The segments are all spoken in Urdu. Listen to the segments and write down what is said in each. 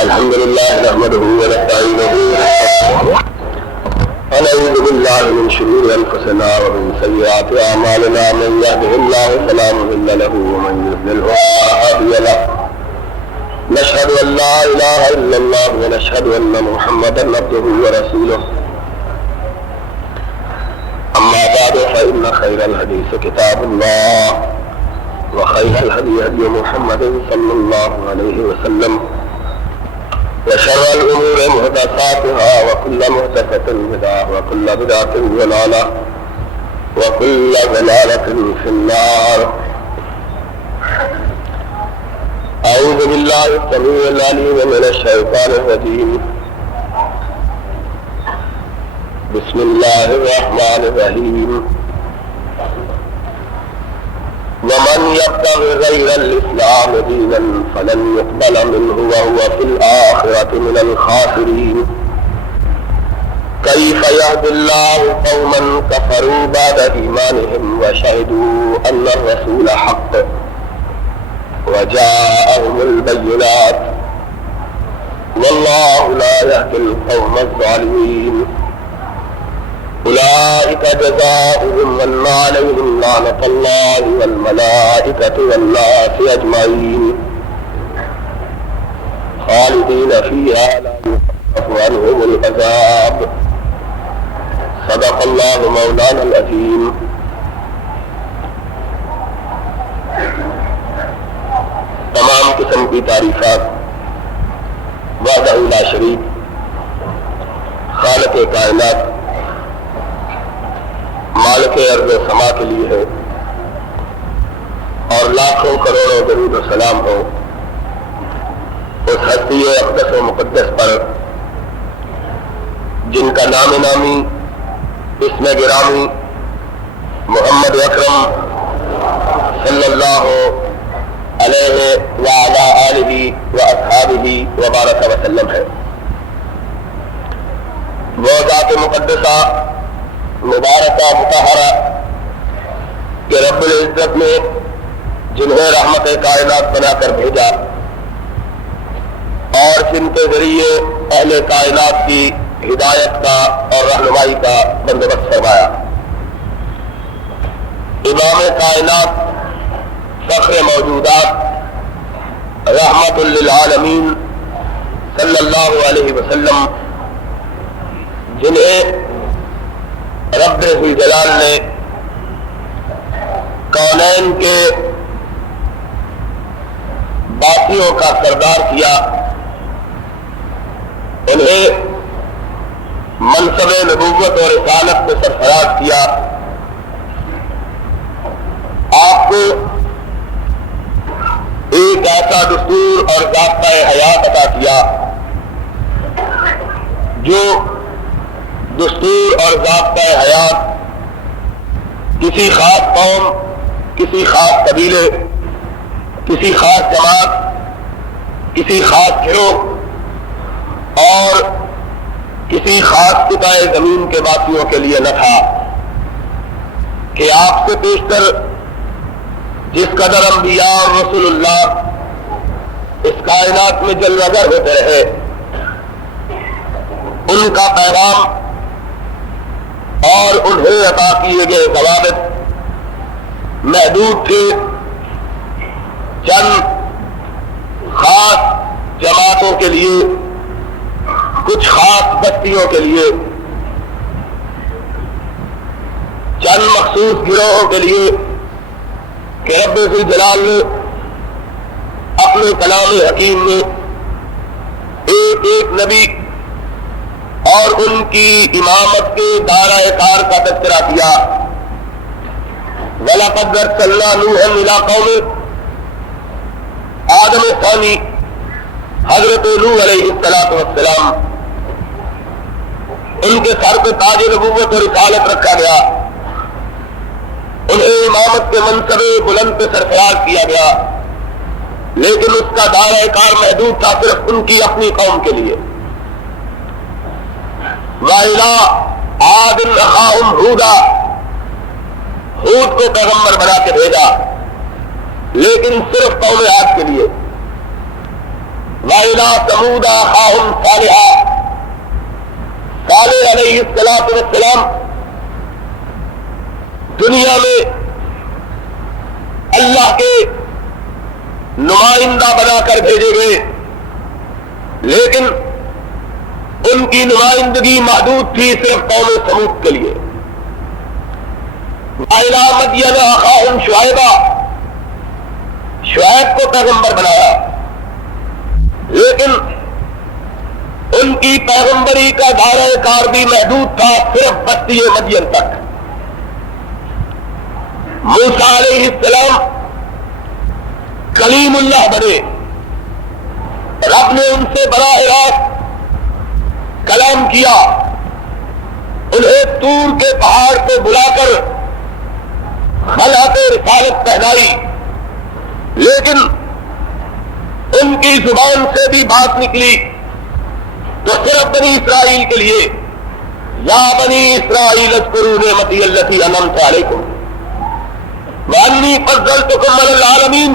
الحمد لله نحمده ونستعينه ونعوذ بالله من شرور أنفسنا ومن سيئات أعمالنا من يهده الله فلا مضل له ومن يضلل فلا هادي له نشهد أن لا إله إلا الله ونشهد أن محمدا عبده ورسوله أما بعد فإن خير الحديث كتاب الله وخير الهدي هدي محمد صلى الله عليه وسلم وشر الأمور محدثاتها وكل محدثة بدعة وكل بدعة ضلالة وكل ضلالة في النار. أعوذ بالله السميع العليم من الشيطان الرجيم. بسم الله الرحمن الرحيم. ومن يبتغ غير الإسلام دينا فلن يقبل منه وهو في الآخرة من الخاسرين. كيف يهدي الله قوما كفروا بعد إيمانهم وشهدوا أن الرسول حق وجاءهم البينات والله لا يهدي القوم الظالمين. أولئك جزاؤهم أن عليهم لعنة الله والملائكة والناس أجمعين خالدين فيها لا يخفف عنهم العذاب. صدق الله مولانا العظيم. تمام قسم کی تعریفات وحدہ لا شریک خالق کائنات مالک ارض و سما کے لیے ہے، اور لاکھوں کروڑوں درود و سلام ہو اس ہستی اقدس و مقدس پر جن کا نام نامی اسم گرامی محمد اکرم صلی اللہ علیہ وعلی آلہ واصحابہ وبارک وسلم ہے. وہ ذات مقدسہ مبارکہ مطہرہ کہ رب العزت نے جنہیں رحمت کائنات بنا کر بھیجا اور جن کے ذریعے اہل کائنات کی ہدایت کا اور رہنمائی کا بندوبست فرمایا. امام کائنات فخر موجودات رحمت للعالمین صلی اللہ علیہ وسلم جنہیں رب ذی جلال نے کونین کے باقیوں کا سردار کیا، انہیں منصب نبوت اور رسالت کو سرفراز کیا، آپ کو ایک ایسا دستور اور ضابطۂ حیات عطا کیا جو دستور اور ضابطۂ حیات کسی خاص قوم، کسی خاص قبیلے، کسی خاص جماعت، کسی خاص گروہ اور کسی خاص قطع زمین کے واسیوں کے لیے نہ تھا کہ آپ سے پیشتر جس قدر انبیاء اور رسول اللہ اس کائنات میں جلوہ گر ہوتے رہے، ان کا پیغام اور انہیں عطا کیے گئے ضوابط محدود تھے. چند خاص جماعتوں کے لیے، کچھ خاص بستیوں کے لیے، چند مخصوص گروہوں کے لیے کہ رب ذی جلال نے اپنے کلام حکیم میں ایک ایک نبی اور ان کی امامت کے دائرہ کار کا تذکرہ کیا. وَلَقَدْ أَرْسَلْنَا نُوحًا إِلَىٰ قَوْمِهِ. آدم ثانی حضرت نوح علیہ السلام ان کے سر پہ تاج نبوت اور رسالت رکھا گیا، انہیں امامت کے منصب بلند پہ سرفراز کیا گیا، لیکن اس کا دائرہ کار محدود تھا صرف ان کی اپنی قوم کے لیے. وَإِلَىٰ عَادٍ أَخَاهُمْ هُودًا. ہود کو پیغمبر بنا کے بھیجا، لیکن صرف قوم عاد کے لیے. وَإِلَىٰ ثَمُودَ أَخَاهُمْ صَالِحًا، صالح علیہ السلام دنیا میں اللہ کے نمائندہ بنا کر بھیجے گئے، لیکن ان کی نمائندگی محدود تھی صرف قوم سمود کے لیے۔ وَإِلَىٰ مَدْيَنَ أَخَاهُمْ شُعَيْبًا، شعیب کو پیغمبر بنایا، لیکن ان کی پیغمبری کا دائرہ کار بھی محدود تھا صرف بستی مدین تک۔ موسیٰ علیہ السلام کلیم اللہ بنے، رب نے ان سے براہ راست کلام کیا، انہیں طور کے پہاڑ کو بلا کر خلعت رسالت پہنائی، لیکن ان کی زبان سے بھی بات نکلی تو صرف بنی اسرائیل کے لیے، یا بنی اسرائیل اذکروا نعمتی التی انعمت علیکم وانی فضلتکم علی العالمین،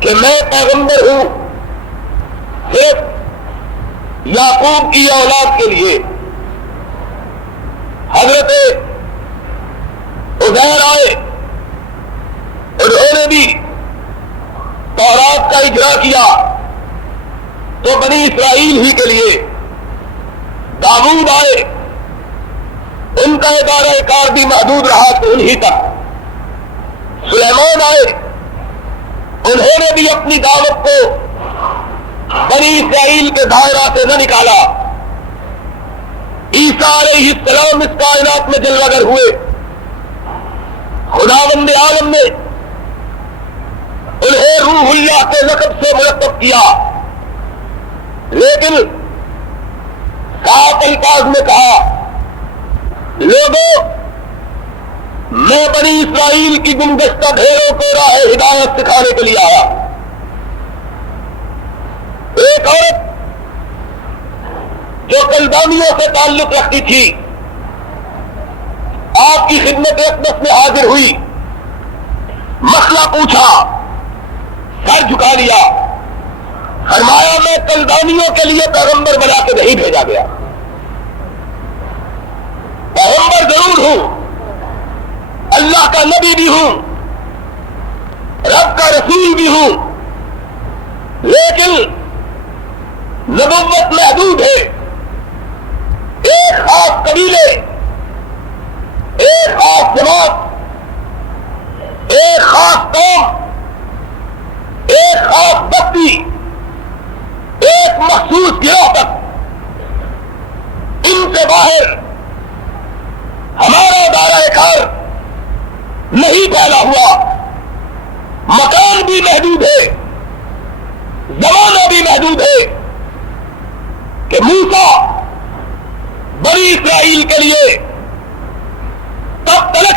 کہ میں پیغمبر ہوں صرف یعقوب کی اولاد کے لیے۔ حضرت عزیر آئے، انہوں نے بھی تورات کا اجرا کیا تو بنی اسرائیل ہی کے لیے۔ داؤد آئے، ان کا ادارہ کار بھی محدود رہا تو انہی تک۔ سلیمان آئے، انہوں نے بھی اپنی دعوت کو بنی اسرائیل کے دائرہ سے نہ نکالا۔ عیسیٰ علیہ السلام اس کائنات میں جلوہ گر ہوئے، خداوند عالم نے انہیں روح اللہ کے لقب سے مرتب کیا، لیکن صاف الفاظ میں کہا، لوگوں میں بنی اسرائیل کی گمگشتہ بھیڑوں کو راہ ہدایت سکھانے کے لیے آیا۔ ایک عورت جو کلدانیوں سے تعلق رکھتی تھی آپ کی خدمت اقدس میں حاضر ہوئی، مسئلہ پوچھا، سر جھکا لیا، فرمایا میں کلدانیوں کے لیے پیغمبر بنا کے نہیں بھیجا گیا، پیغمبر ضرور ہوں، اللہ کا نبی بھی ہوں، رب کا رسول بھی ہوں، لیکن نبوت محدود ہے۔ ایک خاص قبیلے، ایک خاص جماعت، ایک خاص قوم، ایک خاص بستی، ایک مخصوص گروہ تک، ان سے باہر ہمارا دائرہ کار نہیں پھیلا ہوا۔ مکان بھی محدود ہے، زمانہ بھی محدود ہے کہ موسیٰ بنی اسرائیل کے لیے تب تک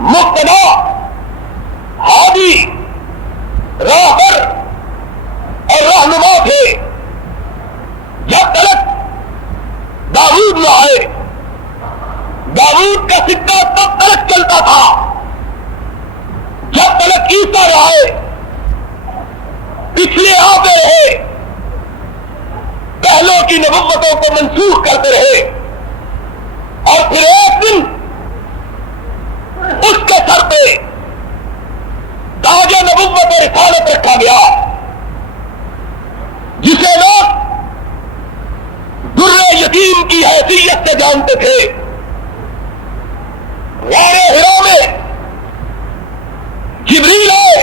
مقتدا، ہادی، راہبر اور رہنما تھے جب تک داؤد نہ آئے۔ داؤد کا سکہ تب تک چلتا تھا جب تک عیسیٰ نہ آئے۔ پچھلے آتے رہے، پہلوں کی نبوتوں کو منسوخ کرتے رہے، اور پھر ایک دن اس کے سر پہ تاج نبوت اور رسالت رکھا گیا، جسے لوگ در یتیم کی حیثیت سے جانتے تھے۔ غار حرا میں جبریل آئے،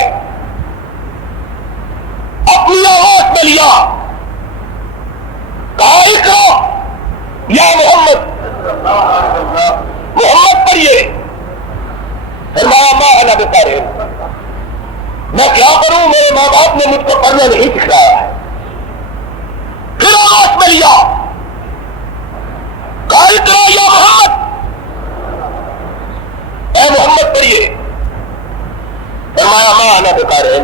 اپنی آواز میں لیا، کہا اقرا یا محمد، محمد پڑھیے۔ فرمایا ما انا بقارئ، میں کیا کروں، میرے ماں باپ نے مجھ کو پڑھنا نہیں سکھلایا ہے۔ پھر آواز میں لیا، کہا اقرا یا محمد، اے محمد پڑھیے۔ فرمایا ما انا بقارئ،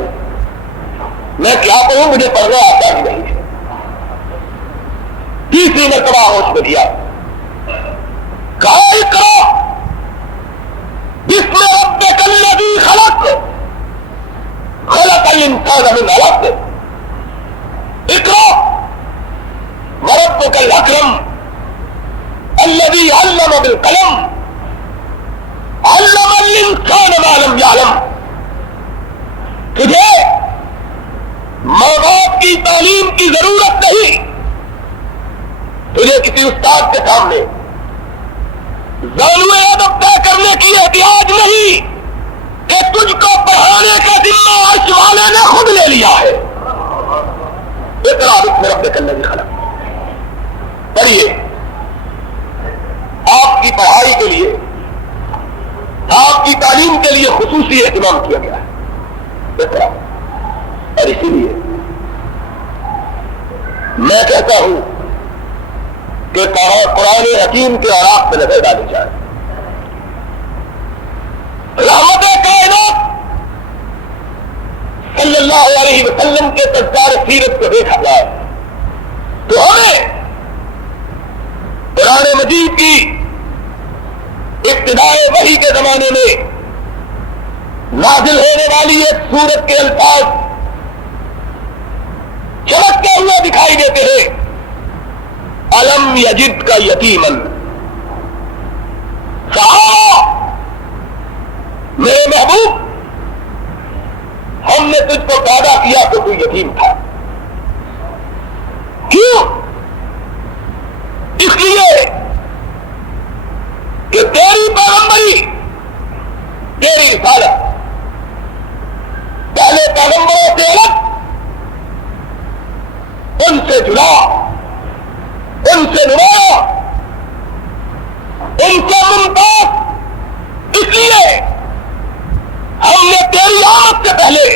میں کیا کروں، مجھے پڑھنا آتا ہی نہیں ہے۔ تیسری مرتبہ ہوش میں دیا، کہا اقرا بسم ربک الذی خلق، خلق الانسان من علق، وربک الاکرم الذی علم بالقلم علم الانسان ما لم یعلم. تجھے ماں باپ کی تعلیم کی ضرورت نہیں. تجھے کسی استاد کے سامنے زانوئے ادب طے کرنے کی احتیاج نہیں کہ تجھ کو پڑھانے کا ذمہ عرش والے نے خود لے لیا ہے. اقرأ باسم ربک الذی خلق. پڑھیے. آپ کی پڑھائی کے لیے آپ کی تعلیم کے لیے خصوصی اہتمام کیا گیا ہے. اقرأ. اور اسی لیے میں کہتا ہوں کہ قرآن حکیم کے اوراق پہ نظر ڈالی جائے. رحمت کائنات صلی اللہ علیہ وسلم کے تذکار سیرت کو دیکھا جائے تو ہمیں قرآن مجید کی ابتدائے وحی کے زمانے میں نازل ہونے والی ایک سورت کے الفاظ چمکتے ہوئے دکھائی دیتے ہیں. الم یجد کا یتیمن فآویٰ. میرے محبوب ہم نے تجھ کو پیدا کیا تو تو یتیم تھا. کیوں؟ اس لیے کہ تیری پیغمبری تیری رسالت پہلے پیغمبروں سے الگ ان سے جدا ان سے نمایاں ان سے ممتاز. اس لیے ہم نے تیری آمد سے پہلے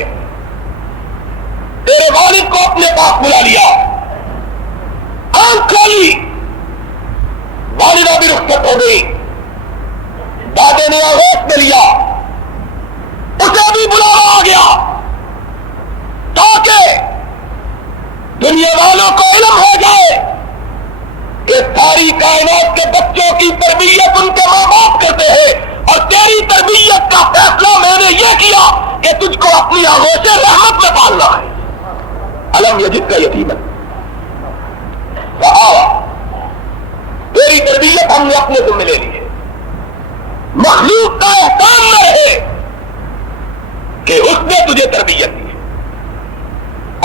تیرے والد کو اپنے پاس بلا لیا. آنکھ کھولی, والدہ بھی رخصت ہو گئی. دادے نے آغوش میں لیا, اسے بھی بلاوا آ گیا تاکہ دنیا والوں کو علم ہو جائے کہ ساری کائنات کے بچوں کی تربیت ان کے ماں باپ کرتے ہیں, اور تیری تربیت کا فیصلہ میں نے یہ کیا کہ تجھ کو اپنی آغوش رحمت میں پالنا ہے. الم یجد کا یتیمن فآویٰ. تیری تربیت ہم نے اپنے ذمہ لے لی ہے. مخلوق کا احسان نہ رہے کہ اس نے تجھے تربیت دی ہے.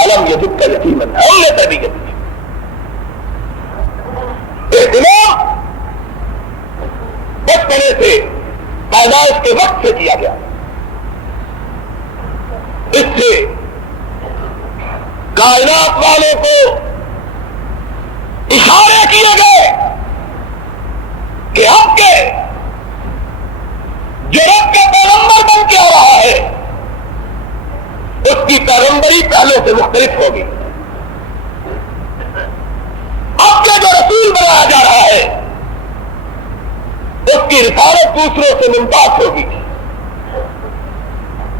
الم یجد کا یتیمن, ہم نے تربیت دی. اہتمام بچپنے سے پیدائش کے وقت سے کیا گیا. اس سے کائنات والوں کو اشارے کیے گئے کہ اب کے جو رب کے پیغمبر بن کے آ رہا ہے اس کی پیغمبری پہلے سے مختلف ہوگی. اب کے جو رسول بنایا جا رہا ہے اس کی رسالت دوسروں سے ممتاز ہوگی.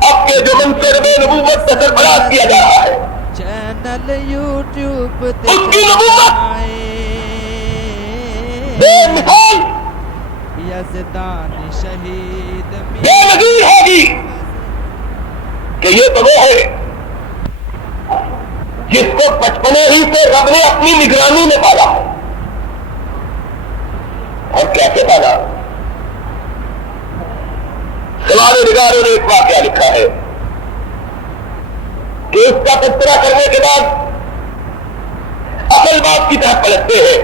اب کے جو منصب نبوت سے سرفراز کیا جا رہا ہے چینل یوٹیوب اس کی نبوت بے مثال یزدان شہید بے نظیر ہوگی کہ یہ تو وہ ہے جس کو بچپنے ہی سے رب نے اپنی نگرانی میں پالا ہے. اور کیسے پالا؟ سوال نگاروں نے ایک واقعہ لکھا ہے کہ اس کا تذکرہ کرنے کے بعد اصل بات کی طرف پلٹتے ہیں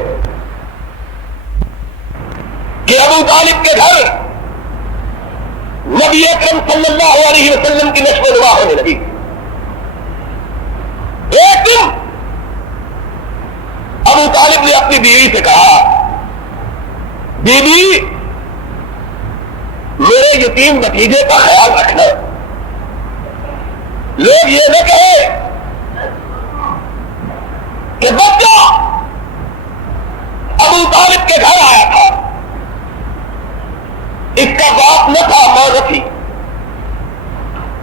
کہ ابو طالب کے گھر نبی اکرم صلی اللہ علیہ وسلم کی نشو و نما ہونے لگی. ایک دن ابو طالب نے اپنی بیوی سے کہا, بیوی میرے یتیم بھتیجے کا خیال رکھنا, لوگ یہ نہ کہے کہ بچہ ابو طالب کے گھر آیا تھا, اس کا باپ نہ تھا ماں نہ تھی,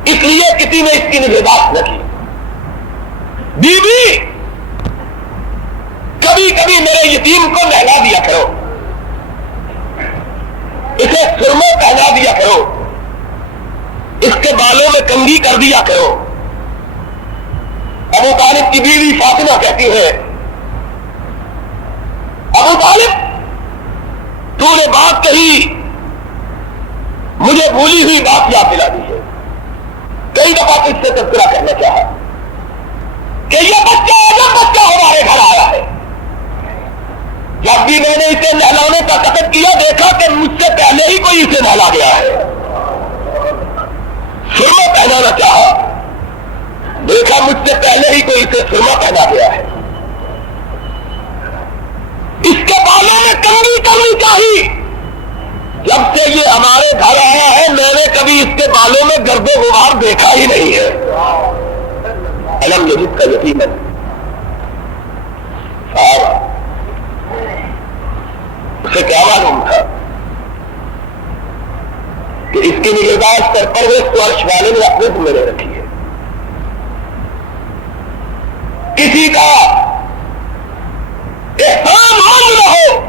اس لیے کسی نے اس کی نگہداشت نہ کی. بیوی کبھی کبھی میرے یتیم کو نہلا دیا کرو, اسے سرما پہنا دیا کرو, اس کے بالوں میں کنگھی کر دیا کرو. ابو طالب کی بیوی فاطمہ کہتی ہے ابو طالب تو نے بات کہی، مجھے بھولی ہوئی بات یاد دلا دی ہے، کئی دفعہ اس سے تذکرہ کرنا چاہا کہ یہ بچہ اعظم بچہ ہمارے گھر آیا ہے. جب بھی میں نے اسے نہلانے کا قصد کیا دیکھا کہ مجھ سے پہلے ہی کوئی اسے نہلا گیا ہے. سرما پہنانا چاہا، دیکھا مجھ سے پہلے ہی کوئی اسے سرما پہنا گیا ہے. اس کے بالوں میں کنگھی کرنی چاہیے. جب سے یہ ہمارے گھر آیا ہے میں نے کبھی اس کے بالوں میں گرد و غبار دیکھا ہی نہیں ہے. علم یجد کا یقین اسے کیا معلوم تھا کہ اس کی نگہداشت پر پرورش تو عرش والے نے اپنے ذمہ میں رکھی ہے. کسی کا احسان مند نہ ہو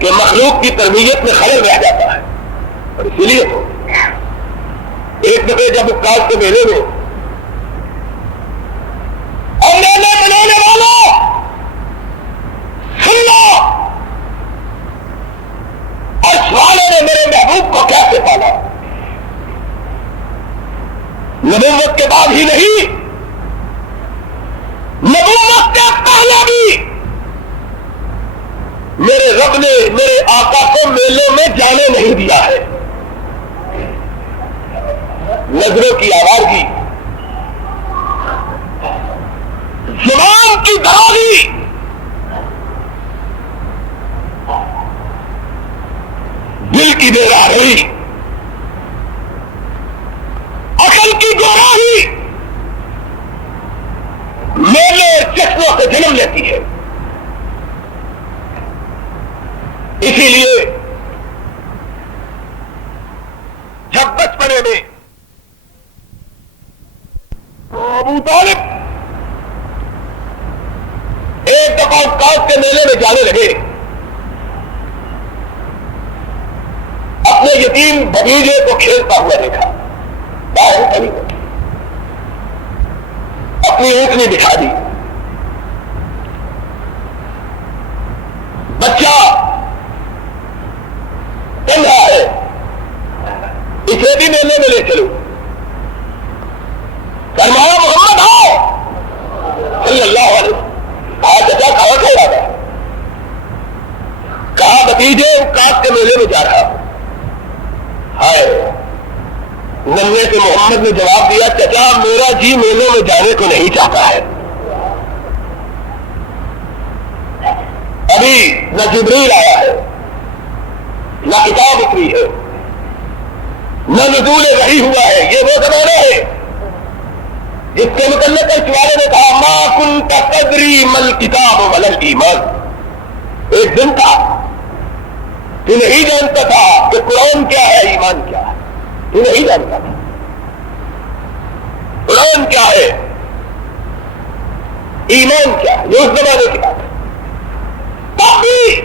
کہ مخلوق کی تربیت میں خلل رہ جاتا ہے. اور اسی لیے تو ایک دفعہ جب عکاس کے میلے میں اور میلے بنانے والوں سن لو، عرش والے نے میرے محبوب کو کیسے پالا. نبوت کے بعد ہی نہیں، نبوت کے پہلے بھی میرے رب نے میرے آقا کو میلوں میں جانے نہیں دیا ہے. نظروں کی آوارگی، زبان کی درازی، دل کی بے راہی، عقل کی گمراہی میلے چشموں سے جنم لیتی ہے. اسی لیے جب بچپنے میں ابو طالب ایک دفعہ عکاس کے میلے میں جانے لگے، اپنے یتیم بھتیجے کو کھیلتا ہوا دیکھا، باہر کھڑی ہو اپنی اونٹنی دکھا دی. بچہ تنہا ہے، اسے بھی میلے میں لے چلو. فرمایا محمد آؤ صلی اللہ علیہ وسلم. چچا کہاں کھڑا تھا؟ کہا بھتیجے عکاس کے میلے میں جا رہا ہوں. ہائے، ننھے سے محمد نے جواب دیا چچا میرا جی میلوں میں جانے کو نہیں چاہتا ہے. ابھی نہ جبریل آیا ہے، نہ کتاب اتری ہے، نہ نزول وحی ہوا ہے. یہ وہ زمانہ ہے جس کے متعلق اس والے نے کہا ما کنت تدری مل کتاب ولا ایمان. ایک دن تھا تو نہیں جانتا تھا کہ قرآن کیا ہے، ایمان کیا ہے. تو نہیں جانتا تھا قرآن کیا ہے، ایمان کیا ہے. یہ اس زمانے کی بات ہے. تب بھی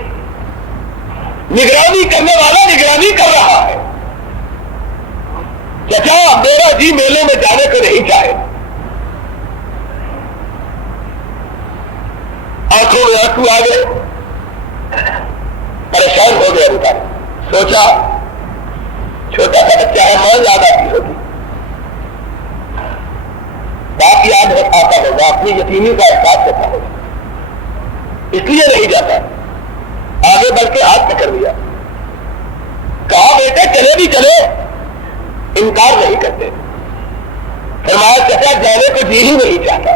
نگرانی کرنے والا نگرانی کر رہا ہے. چچا میرا جی میلے میں جانے کو نہیں چاہے. آنکھوں میں آنسو آ گئے، پریشان ہو گیا. بتا سوچا چھوٹا سا بچہ ہے، ماں یاد آتی ہوگی، باپ یاد آتا ہوگا، اپنی یتیمی کا احساس ہوتا ہوگا، اس لیے نہیں جاتا. آگے بڑھ کے ہاتھ پکڑ لیا، کہا بیٹے چلے بھی چلے، انکار نہیں کرتے. فرمایا چچا جانے کو جی ہی نہیں چاہتا.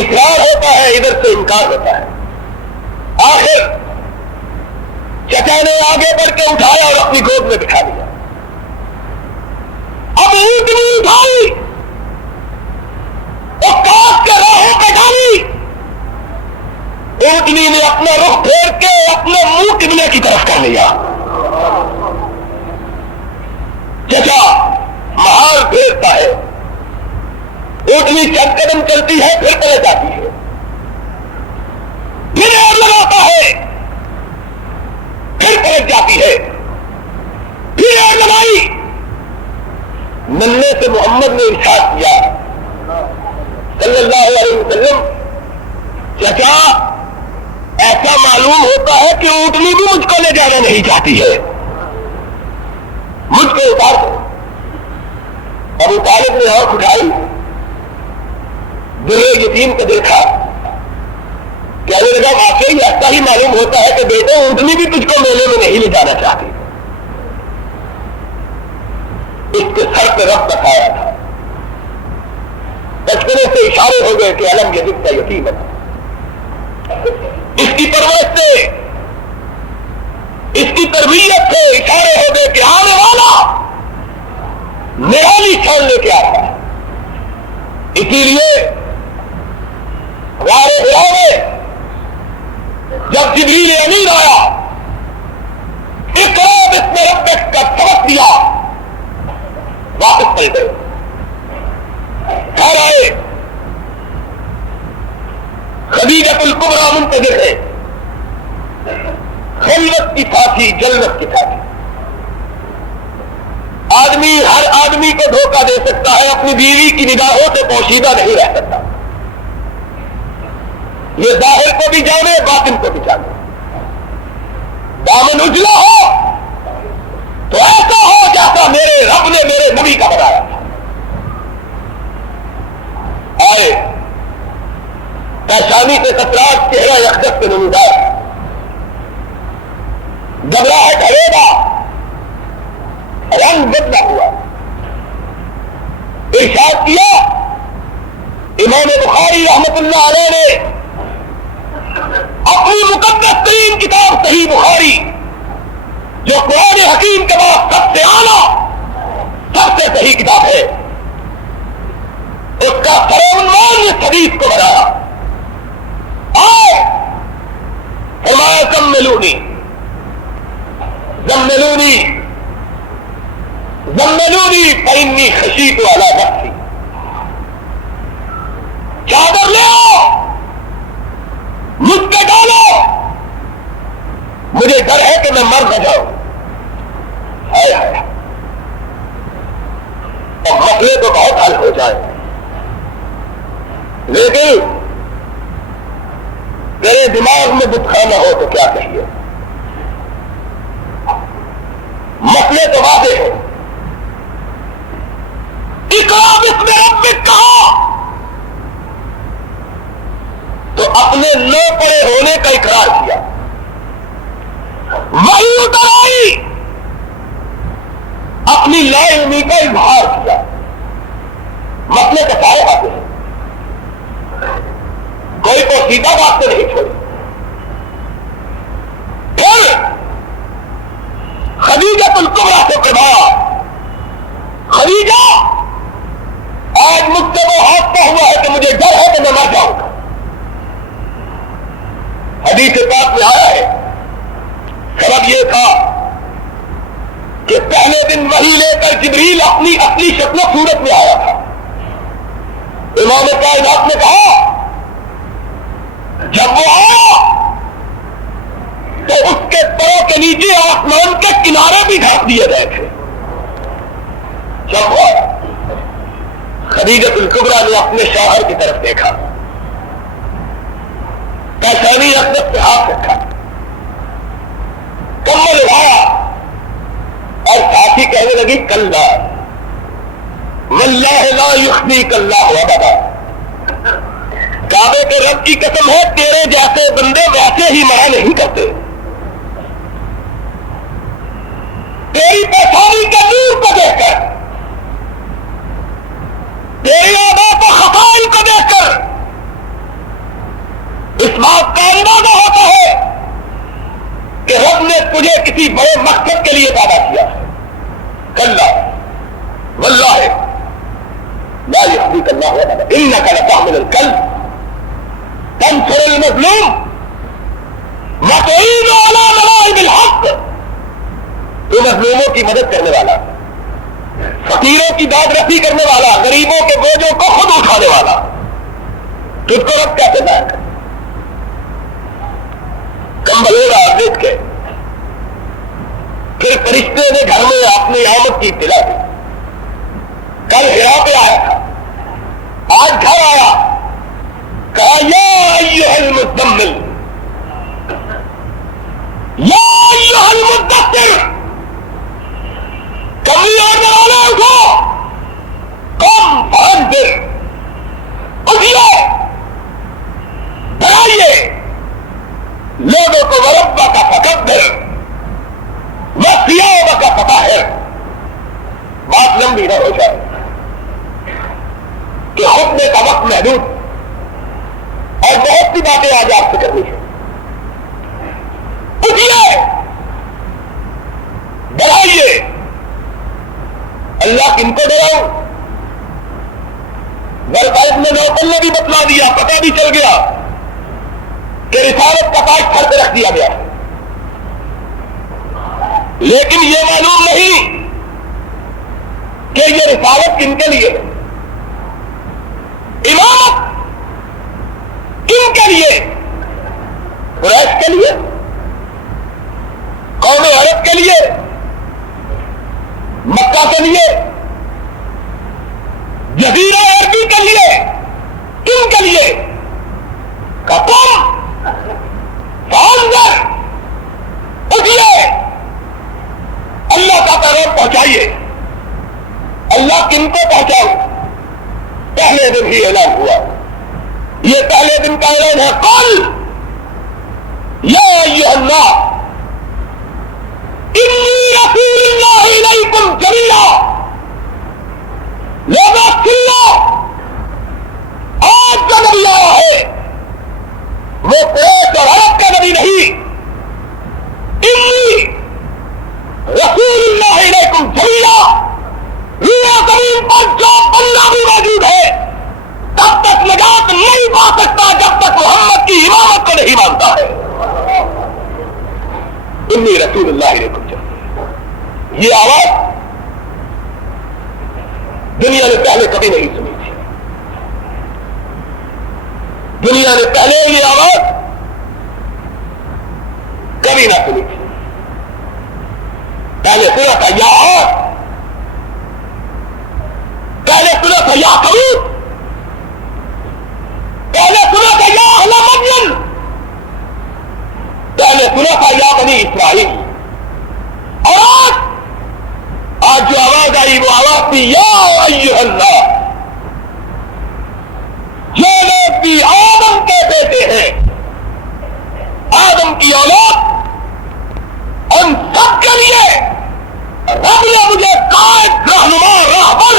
اقرار ہوتا ہے، ادھر سے انکار ہوتا ہے. آخر چچا نے آگے بڑھ کے اٹھایا اور اپنی گود میں بٹھا دیا. اب اونٹنی اٹھائی اور کاٹ کے راہوں پہ ڈالی. اونٹنی نے اپنا رخ پھیر کے اپنے منہ قبلے کی طرف کر لیا. چچا مہار پھیرتا ہے، اونٹنی چند قدم چلتی ہے پھر پلٹ جاتی ہے، پھر اور لگاتا ہے پھر پلٹ جاتی ہے، پھر اور لگائی. ننھے سے محمد نے ارشاد کیا صلی اللہ علیہ وسلم چچا ایسا معلوم ہوتا ہے کہ اونٹنی بھی مجھ کو لے جانا نہیں چاہتی ہے، مجھ کو اتار دو۔ ابو طالب نے اور اٹھائی، درے یتیم کو دیکھا، کہنے لگا واقعی ایسا ہی معلوم ہوتا ہے کہ بیٹے اونٹنی بھی تجھ کو میلے میں نہیں لے جانا چاہتی۔ اس کے سر پہ رب بتایا تھا، بچپنے سے اشارے ہو گئے کہ علم یزد کا یتیم ہے، اس کی پرورش سے، اس کی تربیت سے اشارے ہو گئے کہ آنے والا نرالی چھوڑ لے کے آتا ہے۔ اسی لیے غار حرا میں جب جبریل امین آیا، اقرا باسم ربک کا سبق دیا، واپس پلٹ گئے، گھر آئے، خدیجہ الکبریٰ منتظر ہے، خلوت کی ساتھی، جنت کی ساتھی۔ آدمی ہر آدمی کو دھوکہ دے سکتا ہے، اپنی بیوی کی نگاہوں سے پوشیدہ نہیں رہ سکتا، یہ ظاہر کو بھی جانے باطن کو بھی جانے۔ دامن اجلا ہو تو ایسا ہو جیسا میرے رب نے میرے نبی کا بتایا تھا۔ آئے پیشانی سے قطرات، چہرہ یکجہت کے نمودار، گھبراہٹ ہریگا، رنگ بدلا ہوا، ارشاد کیا امام بخاری رحمت اللہ علیہ نے اپنی مقدس ترین کتاب صحیح بخاری، جو قرآن حکیم کے بعد سب سے اعلیٰ، سب سے صحیح کتاب ہے، اس کا سرعنوان اس حدیث کو بنایا۔ آؤ فرمایا زملونی زملونی زملونی فإنی خشیت علی نفسی، چادر لے آؤ، مجھ پہ ڈالو، مجھے ڈر ہے کہ میں مر نہ جاؤں۔ ہائے ہائے، اور مسئلے تو بہت حل ہو جائیں، لیکن تیرے دماغ میں بتخانہ ہو تو کیا کہیے؟ مسئلے تو واضح ہے، اقرا باسم ربک کہا تو اپنے نہ پڑے ہونے کا اقرار کیا، وہی اتر آئی، اپنی لا علمی کا اظہار کیا، مسئلے کا سارے باتیں ہیں، کوئی کو سیدھا بات سے نہیں چھوڑی۔ پھر خدیجہ الکبریٰ سے فرمایا، خدیجہ آج مجھ سے وہ حادثہ ہوا ہے کہ مجھے ڈر ہے کہ میں مر جاؤں گا۔ حدیث پاک میں آیا ہے، سبب یہ تھا کہ پہلے دن وحی لے کر جبریل اپنی اصلی شکل و صورت میں آیا تھا۔ امام کائنات نے کہا جب وہ آیا تو اس کے پاؤں کے نیچے آسمان کے کنارے بھی ڈھانپ دیے گئے تھے۔ جب وہ خدیجہ الکبریٰ نے اپنے شوہر کی طرف دیکھا، پیشانی رکھنے پہ ہاتھ رکھا، کمل اٹھایا اور ساتھی کہنے لگی کلا واللہ لا یخزیک اللہ ابدا، کعبے کے رب کی قسم ہے تیرے جیسے بندے ویسے ہی منع نہیں کرتے، تیری پیشانی کے نور کو دیکھ کر، تیری عادات و خصائل کو دیکھ کر اس بات کا اندازہ ہوتا ہے کہ رب نے تجھے کسی بڑے مقصد کے لیے پیدا کیا ہے۔ کلا واللہ لا یخزیک اللہ ابدا انک لتحمل الکلب تنصر المظلوم وتعین علی نوائب الحق، تو مظلوموں کی مدد کرنے والا، فقیروں کی داد رسی کرنے والا، غریبوں کے بوجھوں کو خود اٹھانے والا، تجھ کو رب کیسے لایا کر؟ کمبلورا دیکھ کے پھر فرشتے نے گھر میں اپنی آمد کی اطلاع دی، کل حرا پہ آیا تھا، آج گھر آیا، کہا یا ایھا المزمل سی باتیں آج آپ سے کرنی ہے. اٹھیے، ڈرائیے. اللہ کن کو ڈراؤں؟ ورقہ ابن نوفل نے بھی بتلا دیا، پتہ بھی چل گیا کہ رسالت کا تاج سر پہ رکھ دیا گیا، لیکن یہ معلوم نہیں کہ یہ رسالت کن کے لیے، امامت کن کے لیے؟ قریش کے لیے، قوم عرب کے لیے، مکہ کے لیے، جزیرہ عربی کے لیے، کن کے لیے؟ تم فانظر، اٹھیے، اللہ کا پیغام پہنچائیے. اللہ کن کو پہنچاؤ؟ پہلے دن ہی اعلان ہوا، یہ پہلے دن کا اعلان ہے. قل یا ایھا الناس انی رسول اللہ الیکم جمیعا. لوگوں سن لو، آج کا نبی آیا ہے وہ قریش اور عرب کا نبی نہیں. انی رسول اللہ علیکم جمیعا. روح زمین پر جو بندہ بھی موجود ہے تب تک نجات نہیں پا سکتا جب تک محمد کی امامت کو نہیں مانتا ہے. انی رسول اللہ علیکم جمیعا، یہ آواز دنیا نے پہلے کبھی نہیں سنی تھی. دنیا نے پہلے یہ آواز کبھی نہ سنی تھی. پہلے سنا تھا یا عاد، پہلے سنا تھا یا ثمود، پہلے سنا تھا یا اہل مدین، پہلے سنا تھا یا بنی اسرائیل. اور آج جو آواز آئی وہ آواز تھی یا ایھا الناس. یہ لوگ بھی آدم کے بیٹے ہیں، آدم کی اولاد، ان سب کے لیے رب نے مجھے قائد، رہنما، راہبر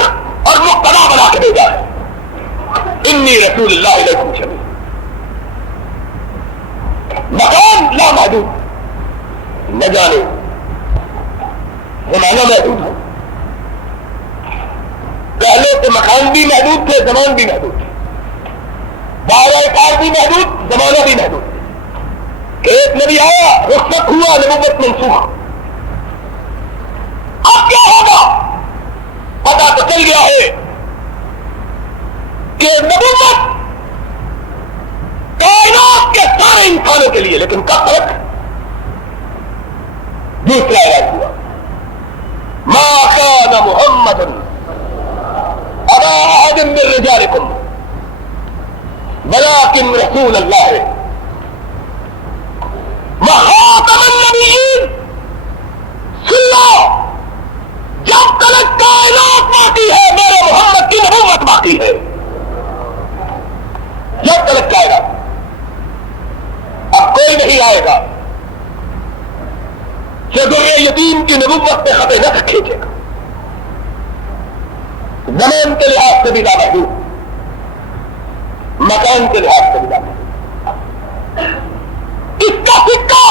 اور مقتدا بنا کے بھیجا ہے. انی رسول اللہ علیکم جمیعا. مکان لامحدود، نہ جانے زمانہ محدود ہے. پہلے تو مکان بھی محدود تھے، زمان بھی محدود تھے، دائرہ کار بھی محدود، زمانہ بھی محدود. ایک نبی آیا، رخصت ہوا، نبوت منسوخ. اب کیا ہوگا؟ پتا تو چل گیا ہے کہ نبوت کائنات کے سارے انسانوں کے لیے، لیکن کب تک؟ دوسرا اعلان ہوا ما كان محمد ابا احد من رجالكم ولكن رسول الله وخاتم النبیین. سن لو، جب تک کائنات باقی ہے میرے محمد کی نبوت باقی ہے. جب تک کائنات، اب کوئی نہیں آئے گا کہ ذریہ یتیم کی نبوت پہ خطے نہ کھینچے گا. زمان کے لحاظ سے بھی لامحدود، مکان کے لحاظ سے بھی لامحدود. اس کا سکہ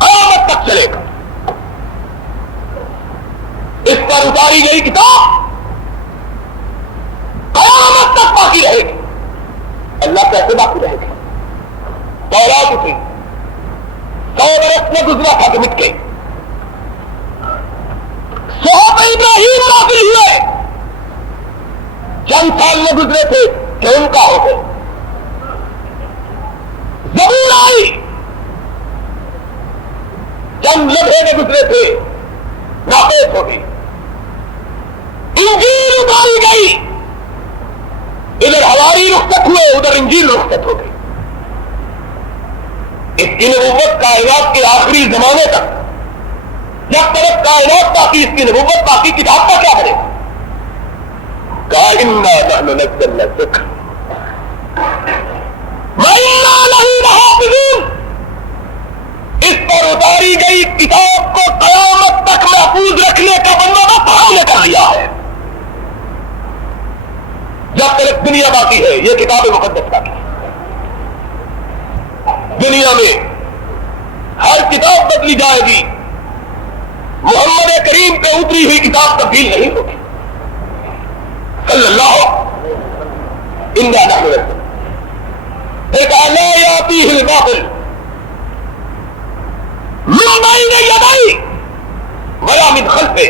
قیامت تک چلے گا. اس پر اتاری گئی کتاب قیامت تک باقی رہے گی. اللہ کیسے باقی رہے گی؟ تورات اتری، 100 برس میں گزرا تھا کہ مٹ گئی. صحابہ ابراہیم نازل ہوئے، چند سال میں گزرے تھے کہ ان کا ہو گئے. زبور آئی، چند لمحے میں گزرے تھے، ناپید ہو گئی. انجیل اتاری گئی، ادھر حواری رخصت ہوئے، ادھر انجیل رخصت ہو گئی. اس کی نبوت کائنات کے آخری زمانے تک، جب تک کائنات باقی اس کی نبوت باقی، کتاب کا کیا کرے؟ کہا انا نحن نزلنا الذکر وَإِنَّا لَهُ لَحَافِظُونَ. اس پر اتاری گئی کتاب کو قیامت تک محفوظ رکھنے کا بندوبست ہم نے کر لیا ہے. جب تک دنیا باقی ہے یہ کتاب مقدس باقی ہے. دنیا میں ہر کتاب بدلی جائے گی، محمد کریم پہ اتری ہوئی کتاب تبدیل نہیں ہوگی صلی اللہ انا نحن ایک لا یاتیہ الباطل من بین یدیہ ولا من خلفہ.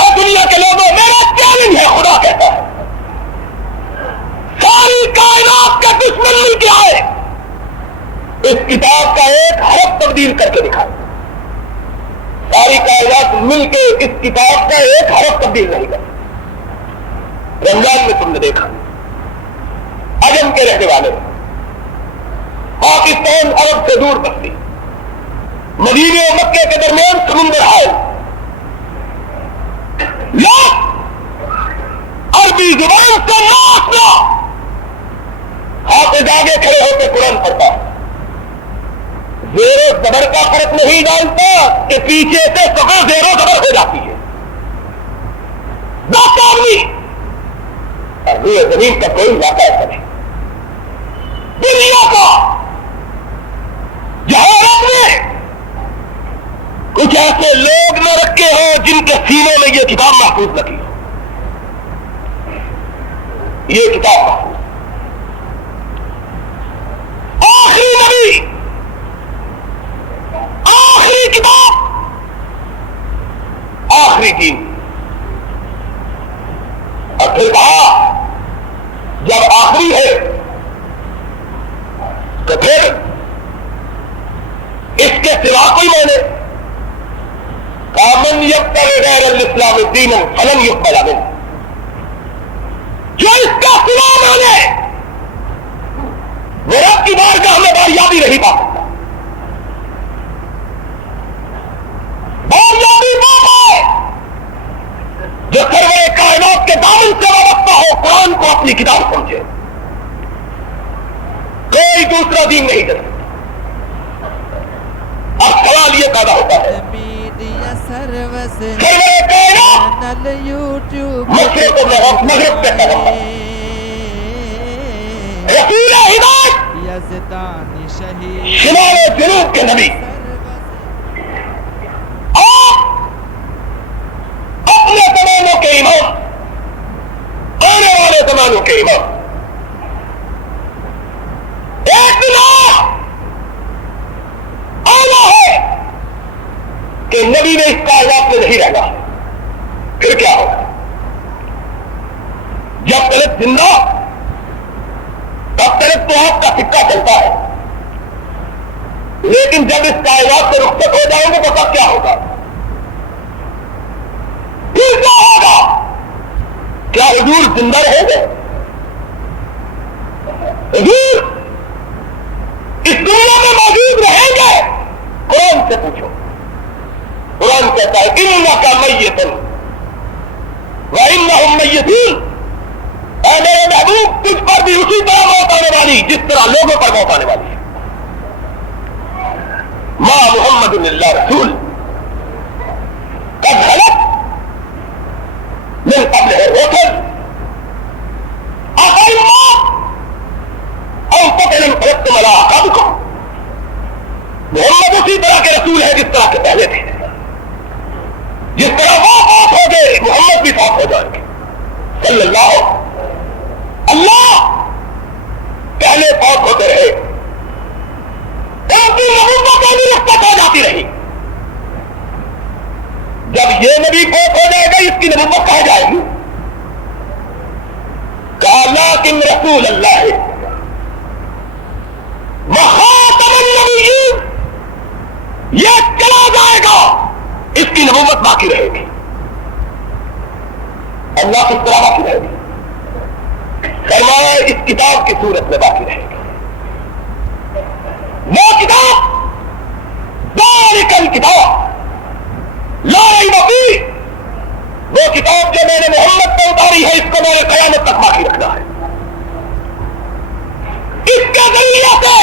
اور دنیا کے لوگوں میرا چیلنج ہے، خدا کہتا ہے ساری کائنات کا دشمن مل کے آئے، اس کتاب کا ایک حرف تبدیل کر کے دکھائے. ساری کائنات مل کے اس کتاب کا ایک حرف تبدیل نہیں کر. رمضان میں تم نے دیکھا عجم کے رہنے والے پاکستان عرب سے دور بستی، مدینے و مکے کے درمیان سمندر حائل، لوگ عربی زبان سے ناچنا، حافظ آگے کھڑے ہو کے قرآن پڑھتا، زیر و زبر کا فرق نہیں جانتا کہ پیچھے سے سفر زیر و زبر ہو جاتی ہے. 10 آدمی اور روئے زمین کا کوئی علاقہ ایسا نہیں دنیا کا جہاں رب نے کچھ ایسے لوگ نہ رکھے ہوں جن کے سینوں میں یہ کتاب محفوظ نہ کی ہو. یہ کتاب محفوظ آخری نبی، آخری کتاب، آخری دین. اور پھر کہا جب آخری ہے تو پھر اس کے سوا کوئی معنی. کامن یبتغی غیر الاسلام دینا فلن یقبل منہ، جو اس کا سوا مانے وہ رب کی بارگاہ میں باریابی نہیں پا سکتا. باریابی پاتا ہے جو سرور کائنات کے دامن سے وابستہ ہو، قرآن کو اپنی کتاب سمجھے. کوئی دوسرا دین نہیں کر سکتا. اب سوال یہ پیدا ہوتا ہے سرور کائنات مشرق و مغرب سے طرف رسول ہدایت شمال و جنوب کے نبی، آپ اپنے زمانوں کے امام، آنے والے زمانوں کے امام. ایک دن آنا ہے کہ نبی نے اس کائنات میں نہیں رہنا، پھر کیا ہوگا؟ جب تلک زندہ تب تلک تو آپ کا سکہ چلتا ہے، لیکن جب اس کائنات سے رخصت ہو جائیں گے تو تب کیا ہوگا؟ پھر کیا ہوگا؟ کیا حضور زندہ رہیں گے؟ حضور اس دنیا میں موجود رہیں گے؟ قرآن سے پوچھو. قرآن کہتا ہے انک میت وانہم میتون، اے میرے محبوب تجھ پر بھی اسی طرح موت آنے والی جس طرح لوگوں پر موت آنے والی ہے. ما محمد الا رسول قد خلت من قبلہ الرسل افإن مات او قتل انقلبتم علی اعقابکم. محمد اسی طرح کے رسول ہے جس طرح کے پہلے تھے. جس طرح وہ فوت ہو گئے محمد بھی فوت ہو جائیں گے صلی اللہ. اللہ پہلے فوت ہوتے رہے، ان کی نبوت کو بھی رخصت ہو جاتی رہی. جب یہ نبی فوت ہو جائے گا اس کی نبوت کہاں جائے گی؟ کہا لیکن رسول اللہ وخاتم النبیین، یہ چلا جائے گا اس کی نبوت باقی رہے گی. اللہ کس طرح باقی رہے گی؟ فرمایا اس کتاب کی صورت میں باقی رہے گی. وہ کتاب ذالک الکتاب لا ریب فیہ، وہ کتاب جو میں نے محمد پہ اتاری ہے اس کو میں نے قیامت تک باقی رکھنا ہے. اس کے ذریعے سے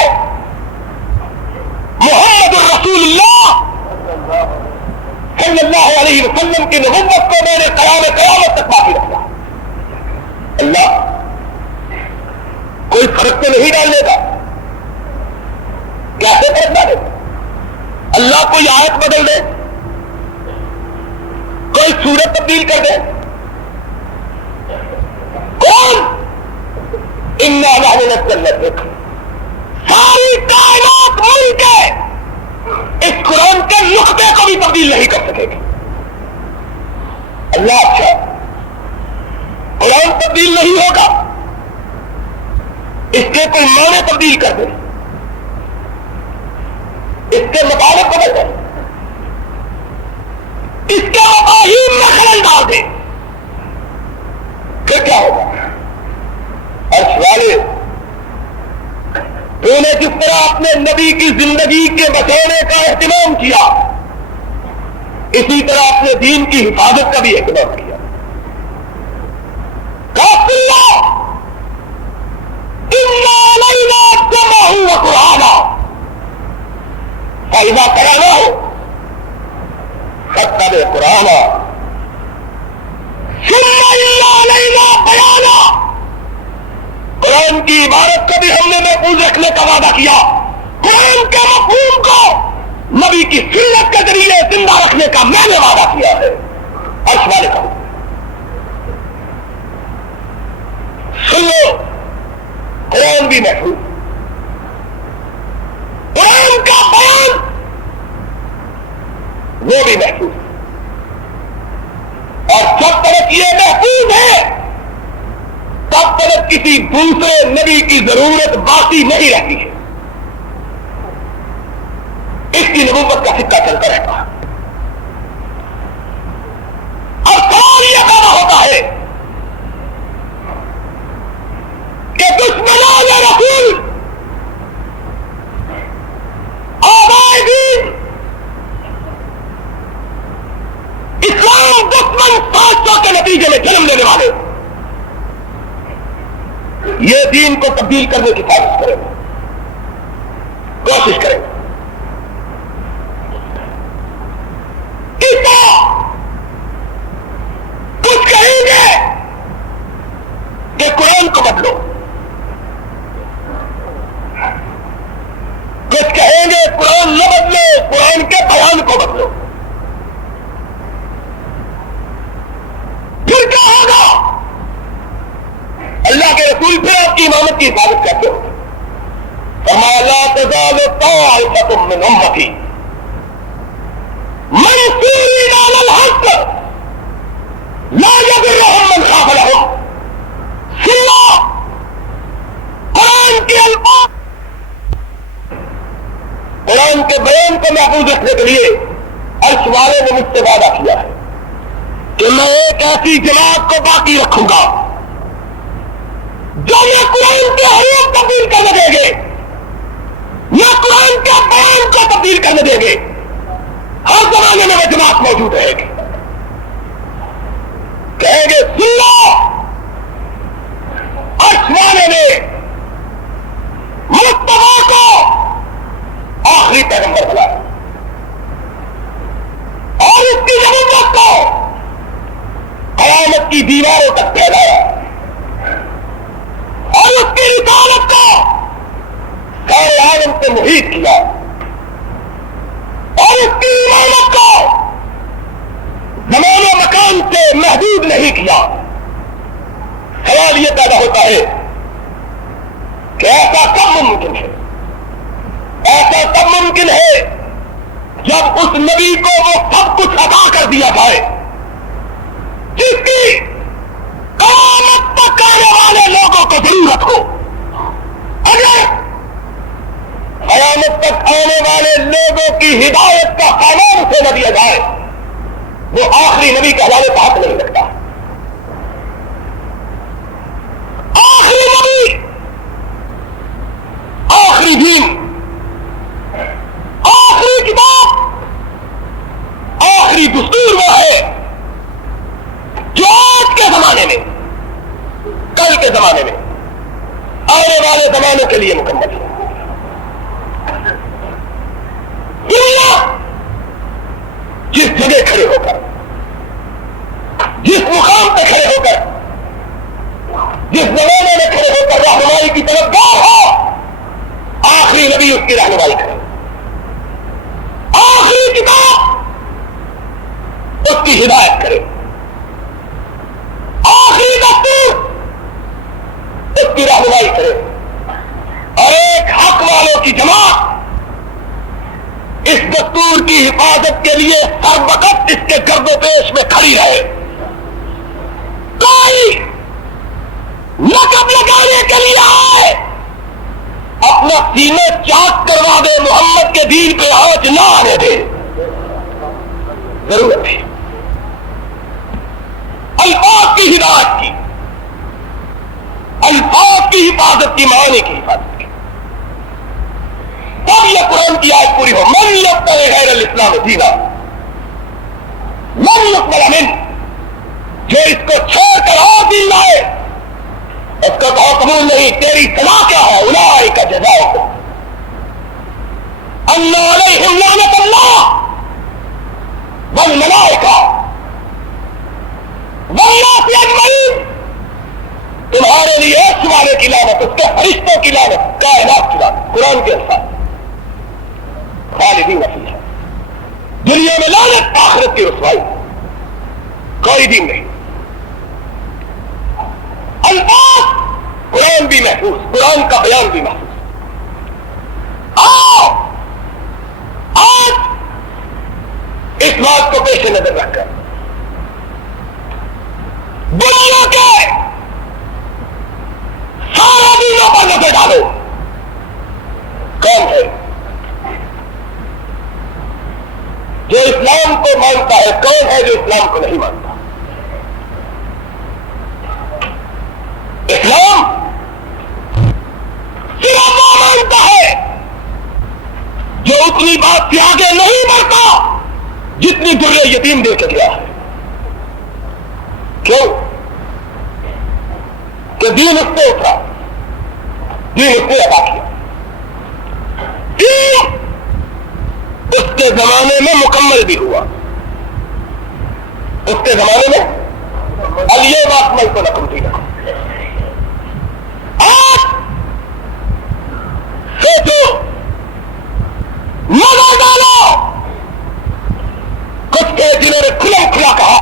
محمد الرسول اللہ صلی اللہ علیہ وسلم کی نبوت کو میں نے قیامت تک باقی رکھنا. اللہ کوئی فرق تو نہیں ڈالنے گا. کیسے فرق ڈالے؟ اللہ کوئی آیت بدل دے، کوئی سورت تبدیل کر دے؟ کون؟ انا نحن نزلنا الذکر، ساری کائنات مل کے اس قرآن کے نقطے کو بھی تبدیل نہیں کر سکے گی۔ اللہ اچھا، قرآن تبدیل نہیں ہوگا، اس کے کوئی معنی تبدیل کر دے، اس کے مطابق بدل دے، اس کے مفاہیم میں خلل ڈال دے، پھر کیا ہوگا؟ عرش والے، تو نے جس طرح اپنے نبی کی زندگی کے بچانے کا اہتمام کیا، اسی طرح اپنے دین کی حفاظت کا بھی اہتمام کیا۔ فَإِذَا قَرَأْنَاهُ فَاتَّبِعْ قُرْآنَهُ ثُمَّ إِنَّ عَلَيْنَا بَيَانَهُ۔ قرآن کی عبارت کو بھی ہم نے محفوظ رکھنے کا وعدہ کیا، قرآن کے مفہوم کو نبی کی سنت کے ذریعے زندہ رکھنے کا میں نے وعدہ کیا ہے۔ عرش والے کا سن لو، قرآن بھی محفوظ، قرآن کا بیان وہ بھی محفوظ، اور جب تک یہ محفوظ ہے تب تک کسی دوسرے نبی کی ضرورت باقی نہیں رہتی ہے، اس کی نبوت کا سکہ چلتا رہتا ہے۔ اور سوال یہ پیدا ہوتا ہے کہ دشمنان رسول آبائے دین، اسلام دشمن سازشوں کے نتیجے میں جنم لینے والے یہ دین کو تبدیل کرنے کی کوشش کریں گے، کوشش کریں گے۔ کچھ کہیں گے کہ قرآن کو بدلو، کچھ کہیں گے قرآن نہ بدلو، قرآن کے بیان کو بدلو۔ پھر کیا ہوگا؟ اللہ کے رسول پھر آپ کی امامت کی حفاظت کرتے ہو، فرمایا لا تزال طائفة من امتی منصورین علی الحق لا یضرهم من خاف لهم۔ سنو، قرآن کے الفاظ، قرآن کے بیان کو محفوظ رکھنے کے لیے عرش والے نے مجھ سے وعدہ کیا ہے کہ میں ایک ایسی جماعت کو باقی رکھوں گا جو نہ قرآن کے حروف تبدیل کرنے دیں گے، نہ قرآن کے بیان کو تبدیل کرنے دیں گے، ہر زمانے میں وہ جماعت موجود رہے گی۔ کہیں گے سن لو، عرش والے نے مصطفیٰ کو آخری پیغمبر بنایا اور اس کی نبوت کو قیامت کی دیواروں تک پھیلایا اور اس کی رسالت کو سارے عالم سے محیط کیا اور اس کی امامت کو زمان و مکان سے محدود نہیں کیا۔ سوال یہ پیدا ہوتا ہے کہ ایسا کب ممکن ہے؟ ایسا تب ممکن ہے جب اس نبی کو وہ سب کچھ عطا کر دیا جائے جس کی قیامت تک آنے والے لوگوں کو ضرورت ہو۔ اگر قیامت تک آنے والے لوگوں کی ہدایت کا سامان سے نہ دیا جائے وہ آخری نبی کے حوالے کا حق نہیں رکھتا۔ آخری نبی، آخری دین، آخری کتاب، آخری دستور وہ ہے جو آج کے زمانے میں، کل کے زمانے میں، آنے والے زمانوں کے لیے مکمل ہے۔ دنیا جس جگہ کھڑے ہو کر، جس مقام پہ کھڑے ہو کر، جس زمانے میں کھڑے ہو کر رہنمائی کی طرف گاہ ہو، آخری نبی اس کی رہنمائی کرے۔ کرے اور ایک حق والوں کی جماعت اس دستور کی حفاظت کے لیے ہر وقت اس کے گرد و پیش میں کھڑی رہے. کوئی لقب لگانے کے لیے آئے اپنا سینے چاک کروا دے, محمد کے دین پہ آج نہ آنے دے. ضرورت ہے الفاظ کی ہدایت کی, الفاظ کی حفاظت کی, معنی کی حفاظت کی. تب یہ قرآن کی آیت پوری ہو. من یبتغی غیر الاسلام دینا من یقبل منہ, جو اس کو چھوڑ کر اور دین لائے اس کا کہو قبول نہیں. تیری سزا کیا ہے؟ اولئک جزاؤہم ان علیہم لعنت اللہ والملائکہ والناس اجمعین. تمہارے لیے اس والے کی لعنت, اس کے فرشتوں کی لعنت, کائنات کی لعنت. قرآن کے الفاظ خالدین فیہا, دنیا میں لعنت, آخرت کی رسوائی, کوئی دین نہیں. الفاظ قرآن بھی محفوظ, قرآن کا بیان بھی محفوظ. آج اس بات کو پیش نظر رکھ کر دنیا کے سارے دینوں پر نظر ڈالو, کون ہے جو اسلام کو مانتا ہے, کون ہے جو اسلام کو نہیں مانتا. اسلام صرف وہ مانتا ہے جو اتنی بات سے آگے نہیں بڑھتا جتنی در یتیم دے کے گیا ہے. کیوں؟ کہ دین اس نے اترا, دین اس نے ادا کیا. دین اس کے زمانے میں مکمل بھی ہوا, اس کے زمانے میں الیوم اکملت لکم دینکم. آج سوچو, نظر ڈالو, کچھ کے جنہوں نے کھلا کھلا کہا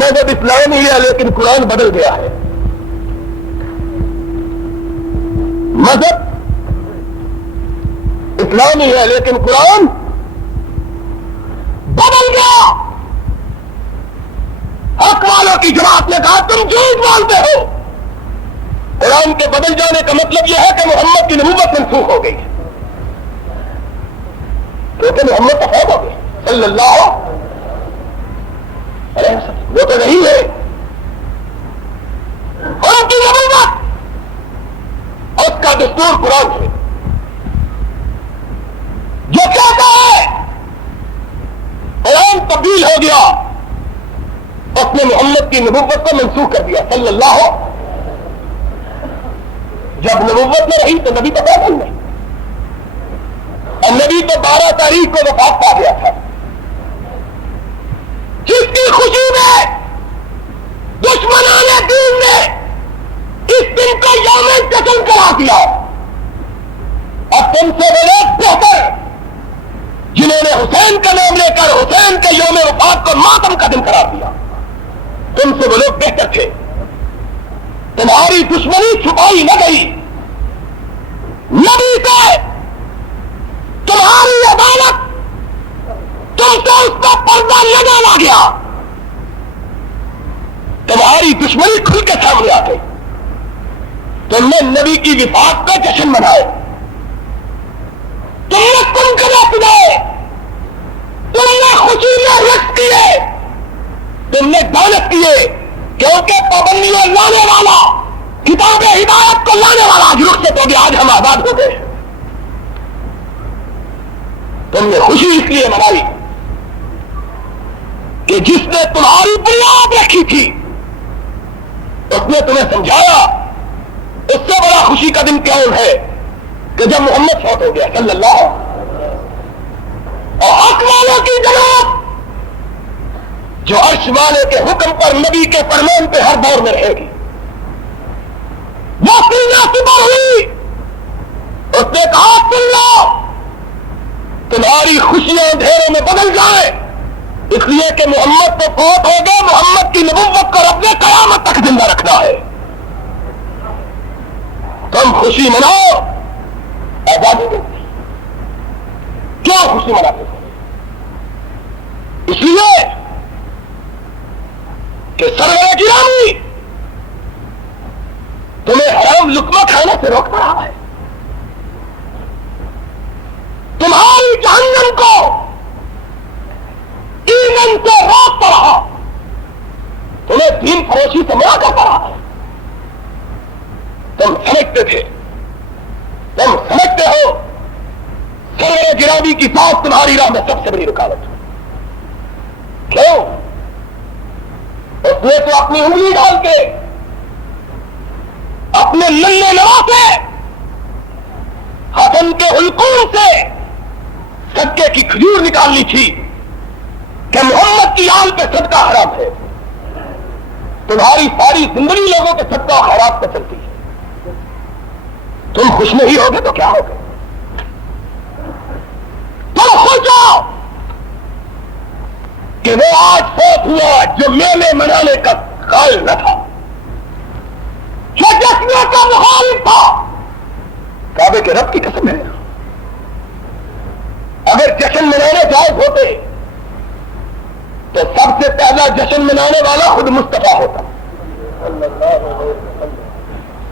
مذہب اسلام ہی ہے لیکن قرآن بدل گیا ہے. مذہب اسلام ہی ہے لیکن قرآن بدل گیا. حق والوں کی جماعت نے کہا تم جھوٹ بولتے ہو. قرآن کے بدل جانے کا مطلب یہ ہے کہ محمد کی نبوت منسوخ ہو گئی, کیونکہ محمد تو فوت ہو گئے صلی اللہ علیہ وسلم, وہ تو نہیں ہے. اور ان کی نبوت, اس کا دستور قرآن ہے جو کہتا ہے قرآن تبدیل ہو گیا, اس نے محمد کی نبوت کو منسوخ کر دیا صلی اللہ. جب نبوت میں رہی تو نبی تو پیدا نہیں, اور نبی تو 12 تاریخ کو وفات پا گیا تھا. جس کی خوشی میں دشمنان دین نے اس دن کو یوم جشن قرار دیا، اور تم سے وہ لوگ بہتر جنہوں نے حسین کا نام لے کر حسین کے یوم وفات کو ماتم کا دن قرار دیا، تم سے وہ لوگ بہتر تھے۔ تمہاری دشمنی چھپائی نہ گئی، نبی سے تمہاری عدالت، تم سے اس کا پردہ نہ ڈالا گیا، تمہاری دشمنی کھل کے سامنے آ گئی۔ تم نے نبی کی وفات کا جشن منائے، تم نے کنکرے پلائے، تم نے خوشی میں رقص کیے، تم نے دعوت کیے، کیونکہ پابندیاں لانے والا، کتاب ہدایت کو لانے والا آج رخصت ہو گیا، آج ہم آباد ہو گئے۔ تم نے خوشی اس لیے منائی کہ جس نے تمہاری بنیاد رکھی تھی اس نے تمہیں سمجھایا۔ اس سے بڑا خوشی کا دن کون ہے کہ جب محمد فوت ہو گیا صلی اللہ علیہ وسلم، اور حق والوں کی جماعت جو عرش والے کے حکم پر نبی کے فرمان پہ ہر دور میں رہے گی، وہ سینہ سپر ہوئی۔ اس نے کہا سن لو، تمہاری خوشیاں اندھیروں میں بدل جائیں، اس لیے کہ محمد تو فوت ہو گئے، محمد کی نبوت کو رب نے قیامت تک زندہ رکھنا ہے۔ تم خوشی مناؤ، آزادی دو۔ کیوں خوشی مناتے ہو؟ اس لیے کہ سرور گرامی تمہیں حرام لقمہ کھانے سے روکتا رہا ہے، تمہاری جہنم کو ایندھن سے روکتا رہا، تمہیں دین فروشی سے منع کرتا رہا۔ تم سمجھتے تھے، تم سمجھتے ہو سرور گرامی کی ذات تمہاری راہ میں سب سے بڑی رکاوٹ۔ کیوں؟ اس نے تو اپنی انگلی ڈال کے اپنے ننھے نوا سے، حسن کے حلقوم سے صدقے کی کھجور نکال لی تھی کہ محمد کی آل پہ صدقہ حرام ہے۔ تمہاری ساری زندگی لوگوں کے صدقہ خیرات پہ چلتی ہے، تم خوش نہیں ہوگے تو کیا ہوگے؟ تم خوش ہو کہ وہ آج فوت ہوا جو میلے منانے کا قائل نہ تھا، جو جشن کا مخالف تھا۔ کعبے کے رب کی قسم ہے، اگر جشن منانے جائز ہوتے تو سب سے پہلا جشن منانے والا خود مصطفیٰ ہوتا،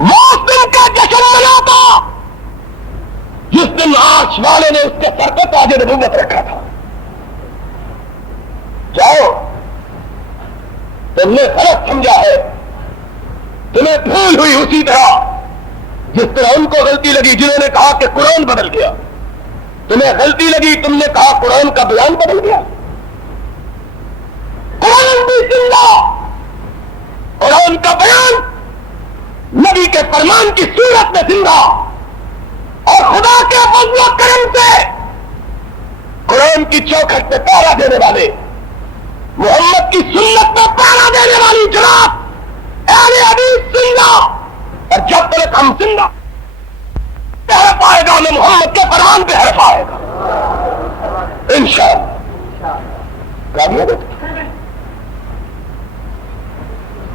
وہ اس دن کا جشن مناتا جس دن عرش والے نے اس کے سر پہ تاج نبوت رکھا تھا۔ جاؤ، تم نے غلط سمجھا ہے، تمہیں بھول ہوئی اسی طرح جس طرح ان کو غلطی لگی جنہوں نے کہا کہ قرآن بدل گیا، تمہیں غلطی لگی، تم نے کہا قرآن کا بیان بدل گیا۔ قرآن بھی زندہ، قرآن کا بیان نبی کے فرمان کی صورت میں زندہ، اور خدا کے فضل و کرم سے قرآن کی چوکھٹ پہ پہرا دینے والے، محمد کی سنت میں پہرا دینے والی جناب اہل حدیث زندہ، اور جب تک ہم زندہ پہر پائے گا ہمیں محمد کے فرمان پہ ہر پائے گا انشاءاللہ۔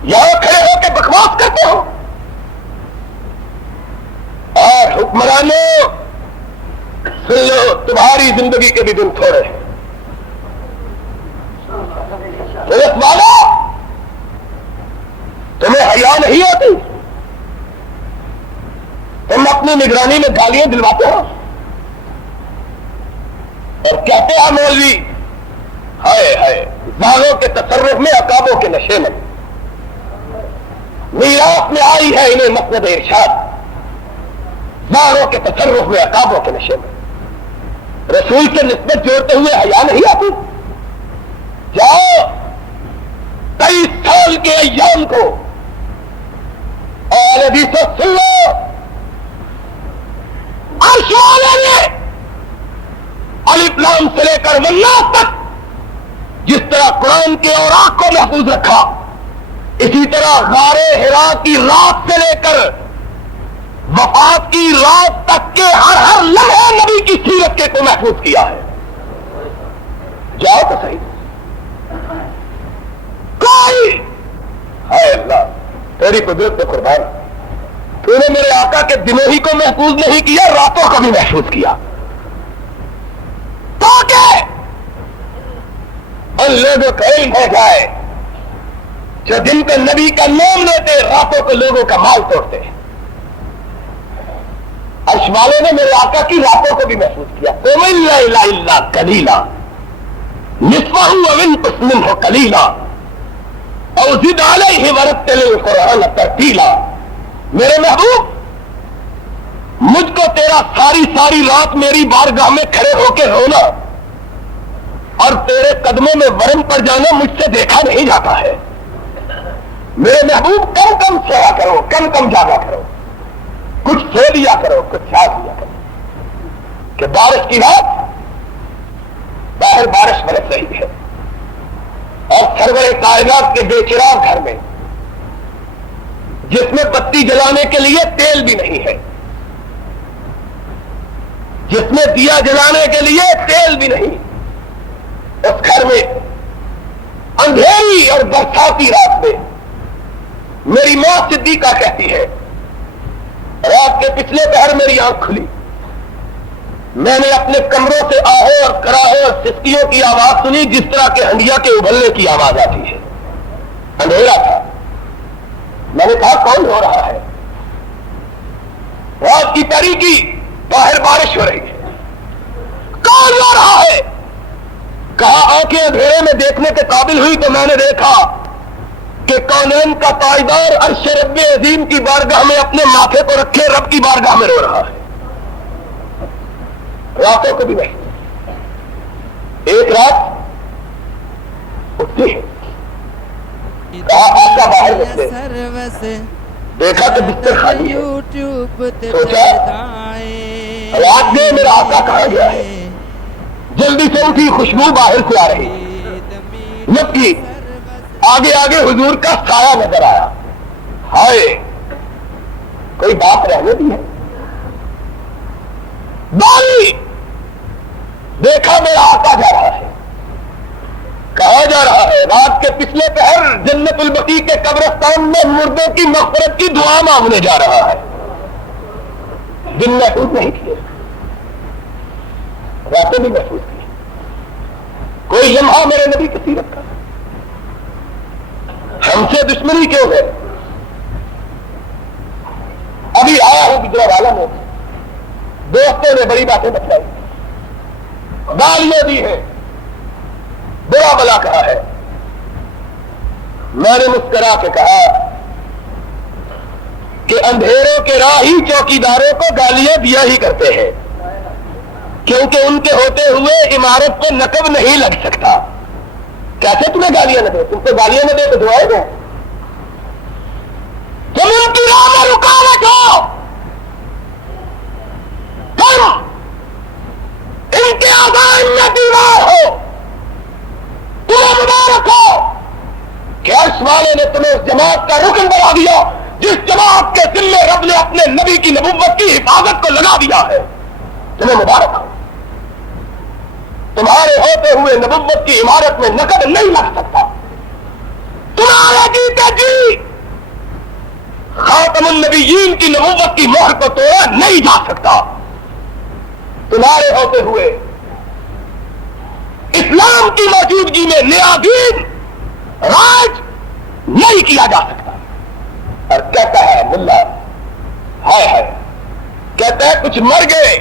یہاں کھڑے ہو کے بکواس کرتے ہو، اور حکمرانوں سن لو، تمہاری زندگی کے بھی دن تھوڑے ہیں۔ پولیس والا، تمہیں حیا نہیں ہوتی؟ تم اپنی نگرانی میں گالیاں دلواتے ہو اور کہتے ہیں مولوی ہائے ہائے زاغوں کے تصرف میں، عقابوں کے نشے میں، میراث میں آئی ہے انہیں مسند ارشاد، زاغوں کے تصرف میں، عقابوں کے نشے میں۔ رسول سے نسبت جوڑتے ہوئے حیا نہیں آتی؟ جاؤ 23 سال کے ایام کو اہل حدیث سن لو، عرش والے نے الف لام سے لے کر والناس تک جس طرح قرآن کے اوراق کو محفوظ رکھا، اسی طرح غار حرا کی رات سے لے کر وفات کی رات تک کے ہر لمحے نبی کی سیرت کے کو محفوظ کیا ہے. جاؤ تو صحیح. کوئی ہے اللہ تیری قدرت پہ قربان، تو نے میرے آقا کے دنوں ہی کو محفوظ نہیں کیا، راتوں کو بھی محفوظ کیا تاکہ ان لوگوں کا علم ہو جائے جو دن کو نبی کا نام لیتے، راتوں کو لوگوں کا مال توڑتے. عرش والے نے میرے آقا کی راتوں کو بھی محفوظ کیا. قم اللیل الا قلیلا نصفہ او انقص منہ قلیلا او زد علیہ ورتل القرآن ترتیلا. میرے محبوب مجھ کو تیرا ساری رات میری بارگاہ میں کھڑے ہو کے رونا اور تیرے قدموں میں ورم پڑ جانا مجھ سے دیکھا نہیں جاتا ہے. میرے محبوب کم کم سویا کرو، کم کم جاگا کرو، کچھ سو لیا کرو، کچھ چھا لیا کرو کہ بارش کی رات باہر بارش برس رہی ہے اور سرور کائنات کے بے چراغ گھر میں جس میں بتی جلانے کے لیے تیل بھی نہیں ہے، جس میں دیا جلانے کے لیے تیل بھی نہیں، اس گھر میں اندھیری اور برساتی رات میں میری ماں صدیقہ کہتی ہے رات کے پچھلے پہر میری آنکھ کھلی، میں نے اپنے کمروں سے آہو اور کراہے اور سسکیوں کی آواز سنی جس طرح کے ہنڈیا کے ابلنے کی آواز آتی ہے. اندھیرا تھا. میں نے کہا کون ہو رہا ہے؟ رات کی تاریکی، باہر بارش ہو رہی ہے، کون ہو رہا ہے؟ کہا آنکھیں اندھیرے میں دیکھنے کے قابل ہوئی تو میں نے دیکھا کہ کونین کا تاجدار عرش رب عظیم کی بارگاہ میں اپنے ماتھے کو رکھے رب کی بارگاہ میں رو رہا ہے. راتوں کو بھی نہیں. ایک رات اٹھتی ہے، کہا آقا باہر نکلے، دیکھا تو بستر خالی ہے. سوچا رات میں میرا آقا کہاں گیا ہے؟ جلدی سے اٹھی، خوشبو باہر سے آ رہی. لپکی آگے آگے حضور کا سایہ نظر آیا. ہائے کوئی بات رہنے دی ہے. بالی دیکھا میرا آقا جا رہا ہے. کہاں جا رہا ہے؟ رات کے پچھلے پہر جنت البقیع کے قبرستان میں مردوں کی مغفرت کی دعا مانگنے جا رہا ہے. دن محفوظ نہیں کیے، راتیں بھی محفوظ کی. کوئی لمحہ میرے نبی کی سیرت کا. ہم سے دشمنی کیوں ہے؟ ابھی آیا ہوں گجرا والا میں، دوستوں نے بڑی باتیں بتائی، گالیاں دی ہیں، برا بلا کہا ہے. میں نے مسکرا کے کہا کہ اندھیروں کے راہی چوکیداروں کو گالیاں دیا ہی کرتے ہیں کیونکہ ان کے ہوتے ہوئے عمارت کو نقب نہیں لگ سکتا. کیسے تمہیں گالیاں نہ دے؟ تم کو گالیاں نہ دے تو دعائیں دیں. تم ان کی راہ میں رکاوٹ ہو، تم ان کے آزائم میں دیوار ہو. تمہیں مبارک ہو کہ عرش والے نے تمہیں اس جماعت کا رکن بنا دیا جس جماعت کے ذمے رب نے اپنے نبی کی نبوت کی حفاظت کو لگا دیا ہے. تمہیں مبارک ہو. تمہارے ہوتے ہوئے نبوت کی عمارت میں نقد نہیں لگ سکتا. تمہارے جیتے جی خاتم النبیین کی نبوت کی مہر کو توڑا نہیں جا سکتا. تمہارے ہوتے ہوئے اسلام کی موجودگی میں نیا دین راج نہیں کیا جا سکتا. اور کہتا ہے ملا ہائے ہائے، کہتا ہے کچھ مر گئے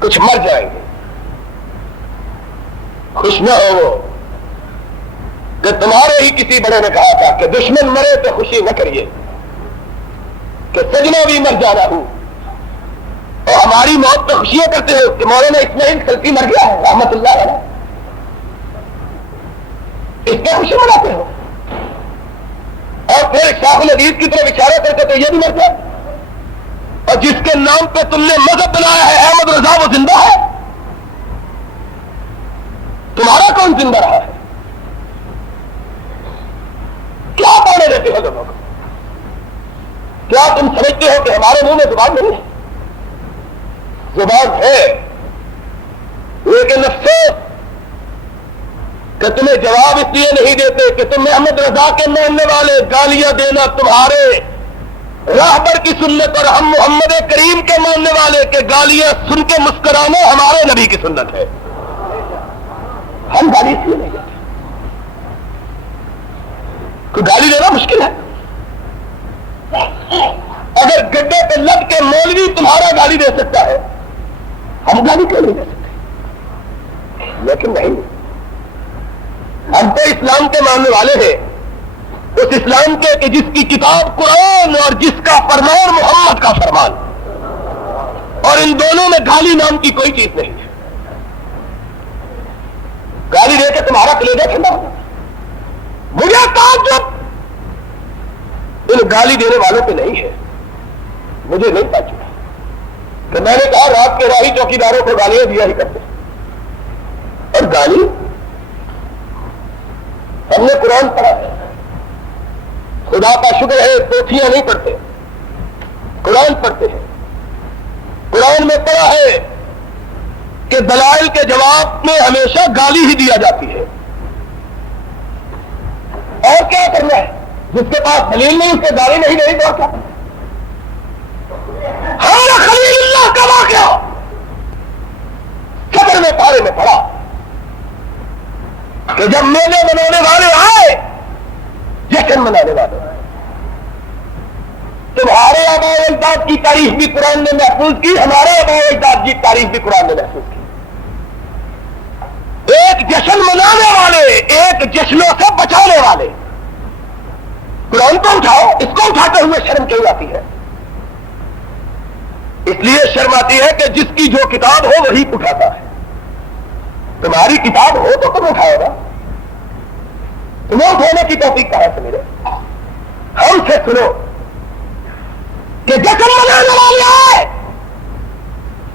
کچھ مر جائیں گے. خوش نہ ہو وہ کہ تمہارے ہی کسی بڑے نے کہا تھا کہ دشمن مرے تو خوشی نہ کریے کہ سجنا بھی مر جانا ہوں، اور ہماری موت پہ خوشیاں کرتے ہو کہ مولانا اسماعیل خلقی مر گیا ہے رحمت اللہ علیہ، اس پہ خوشی مناتے ہو. اور پھر شاہ الحدیث کی طرف اشارہ کرتے تو یہ بھی مر جائے. اور جس کے نام پہ تم نے مذہب بنایا ہے احمد رضا وہ زندہ ہے. تمہارا کون زندہ رہا ہے؟ دیتے ہو لوگوں کو؟ کیا تم سمجھتے ہو کہ ہمارے منہ میں زبان نہیں ہے؟ زبان ہے، لیکن افسوس کہ تمہیں جواب اس لیے نہیں دیتے کہ تم محمد رضا کے ماننے والے گالیاں دینا تمہارے راہبر کی سنت اور ہم محمد کریم کے ماننے والے کے گالیاں سن کے مسکرانا ہمارے نبی کی سنت ہے. ہم گالی اس لیے نہیں دیتے. کوئی گالی دینا مشکل ہے. اگر گڈے پہ لگ کے مولوی تمہارا گالی دے سکتا ہے ہم گالی کیوں نہیں دے سکتے؟ لیکن نہیں، ہم تو اسلام کے ماننے والے ہیں، اس اسلام کے کہ جس کی کتاب قرآن اور جس کا فرمان محمد کا فرمان، اور ان دونوں میں گالی نام کی کوئی چیز نہیں ہے. گالی دے کے تمہارا کلیجہ ٹھنڈا ہوگا. مجھے تعجب ان گالی دینے والوں پہ نہیں ہے. مجھے نہیں تعجب کہ میں نے کہا رات کے راہی چوکیداروں کو گالیاں دیا ہی کرتے، اور گالی ہم نے قرآن پڑھا ہے. خدا کا شکر ہے پوتھیاں نہیں پڑھتے، قرآن پڑھتے ہیں. قرآن میں پڑھا ہے کہ دلائل کے جواب میں ہمیشہ گالی ہی دیا جاتی ہے. اور کیا کرنا ہے؟ جس کے پاس دلیل نہیں اس سے گالی نہیں دینی تو کیا؟ ہمارا خلیل اللہ کا واقعہ صدر میں پارے میں پڑھا کہ جب میلے منانے والے آئے، جشن منانے والے آئے، تمہارے آباء و اجداد کی تاریخ بھی قرآن نے محفوظ کی، ہمارے آباء و اجداد کی تاریخ بھی قرآن نے محفوظ کی. ایک جشن منانے والے، ایک جشنوں سے بچانے والے. قرآن کو اٹھاؤ، اس کو اٹھاتے ہوئے شرم کیوں آتی ہے؟ اس لیے شرم آتی ہے کہ جس کی جو کتاب ہو وہی اٹھاتا ہے. تمہاری کتاب ہو تو تم اٹھاؤ گا. تمہیں اٹھانے کی توفیق کہاں سے ملے؟ ہم سے سنو کہ جشن منانے والے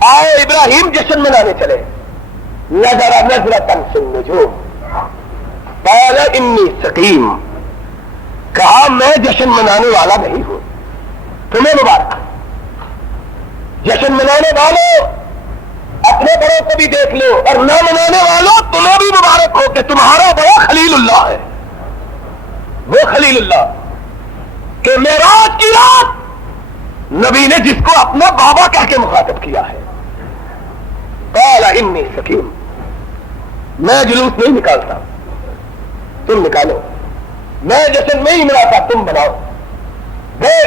آئے ابراہیم جشن منانے چلے. نظر نظرۃ فی النجوم قال انی سقیم. کہا میں جشن منانے والا نہیں ہوں. تمہیں مبارک. جشن منانے والوں اپنے بڑوں کو بھی دیکھ لو، اور نہ منانے والوں تمہیں بھی مبارک ہو کہ تمہارا بڑا خلیل اللہ ہے. وہ خلیل اللہ کہ معراج کی رات نبی نے جس کو اپنا بابا کہہ کے مخاطب کیا ہے. قال انی سقیم. میں جلوس نہیں نکالتا، تم نکالو. میں جشن نہیں مناتا، تم بناؤ. ہائے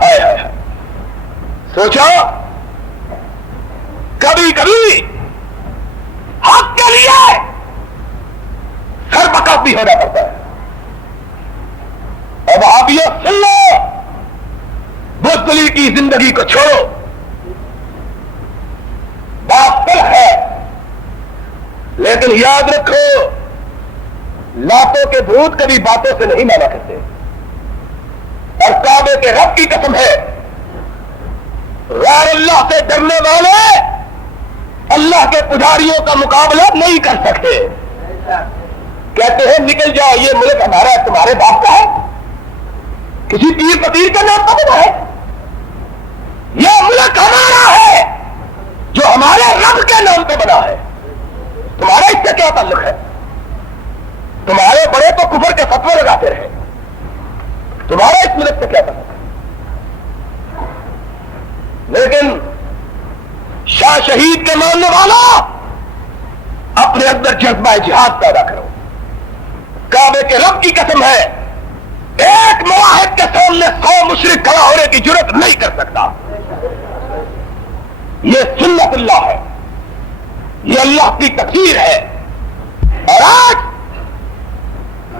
ہائے ہائے. سوچا کبھی کبھی حق کے لیے سر بکاف بھی ہونا پڑتا ہے. اب آپ یہ سن لو، بزدلی کی زندگی کو چھوڑو. بات تو ہے، لیکن یاد رکھو لاتوں کے بھوت کبھی باتوں سے نہیں مانا کرتے. اور کعبے کے رب کی قسم ہے، غیر اللہ سے ڈرنے والے اللہ کے پجاریوں کا مقابلہ نہیں کر سکتے. کہتے ہیں نکل جاؤ، یہ ملک ہمارا ہے، تمہارے باپ کا ہے؟ کسی پیر فقیر کا نام کا بنا ہے؟ یہ ملک ہمارا ہے جو ہمارے رب کے نام پہ بنا ہے. تمہارا اس سے کیا تعلق ہے؟ تمہارے بڑے تو کفر کے فتوے لگاتے رہے، تمہارا اس ملک سے کیا تعلق ہے؟ لیکن شاہ شہید کے ماننے والا اپنے اندر جذبہ جہاد پیدا کرو. کعبے کے رب کی قسم ہے، ایک مواحد کے سامنے 100 مشرک کھڑا ہونے کی جرات نہیں کر سکتا. یہ سنت اللہ ہے، یہ اللہ کی تقدیر ہے. اور آج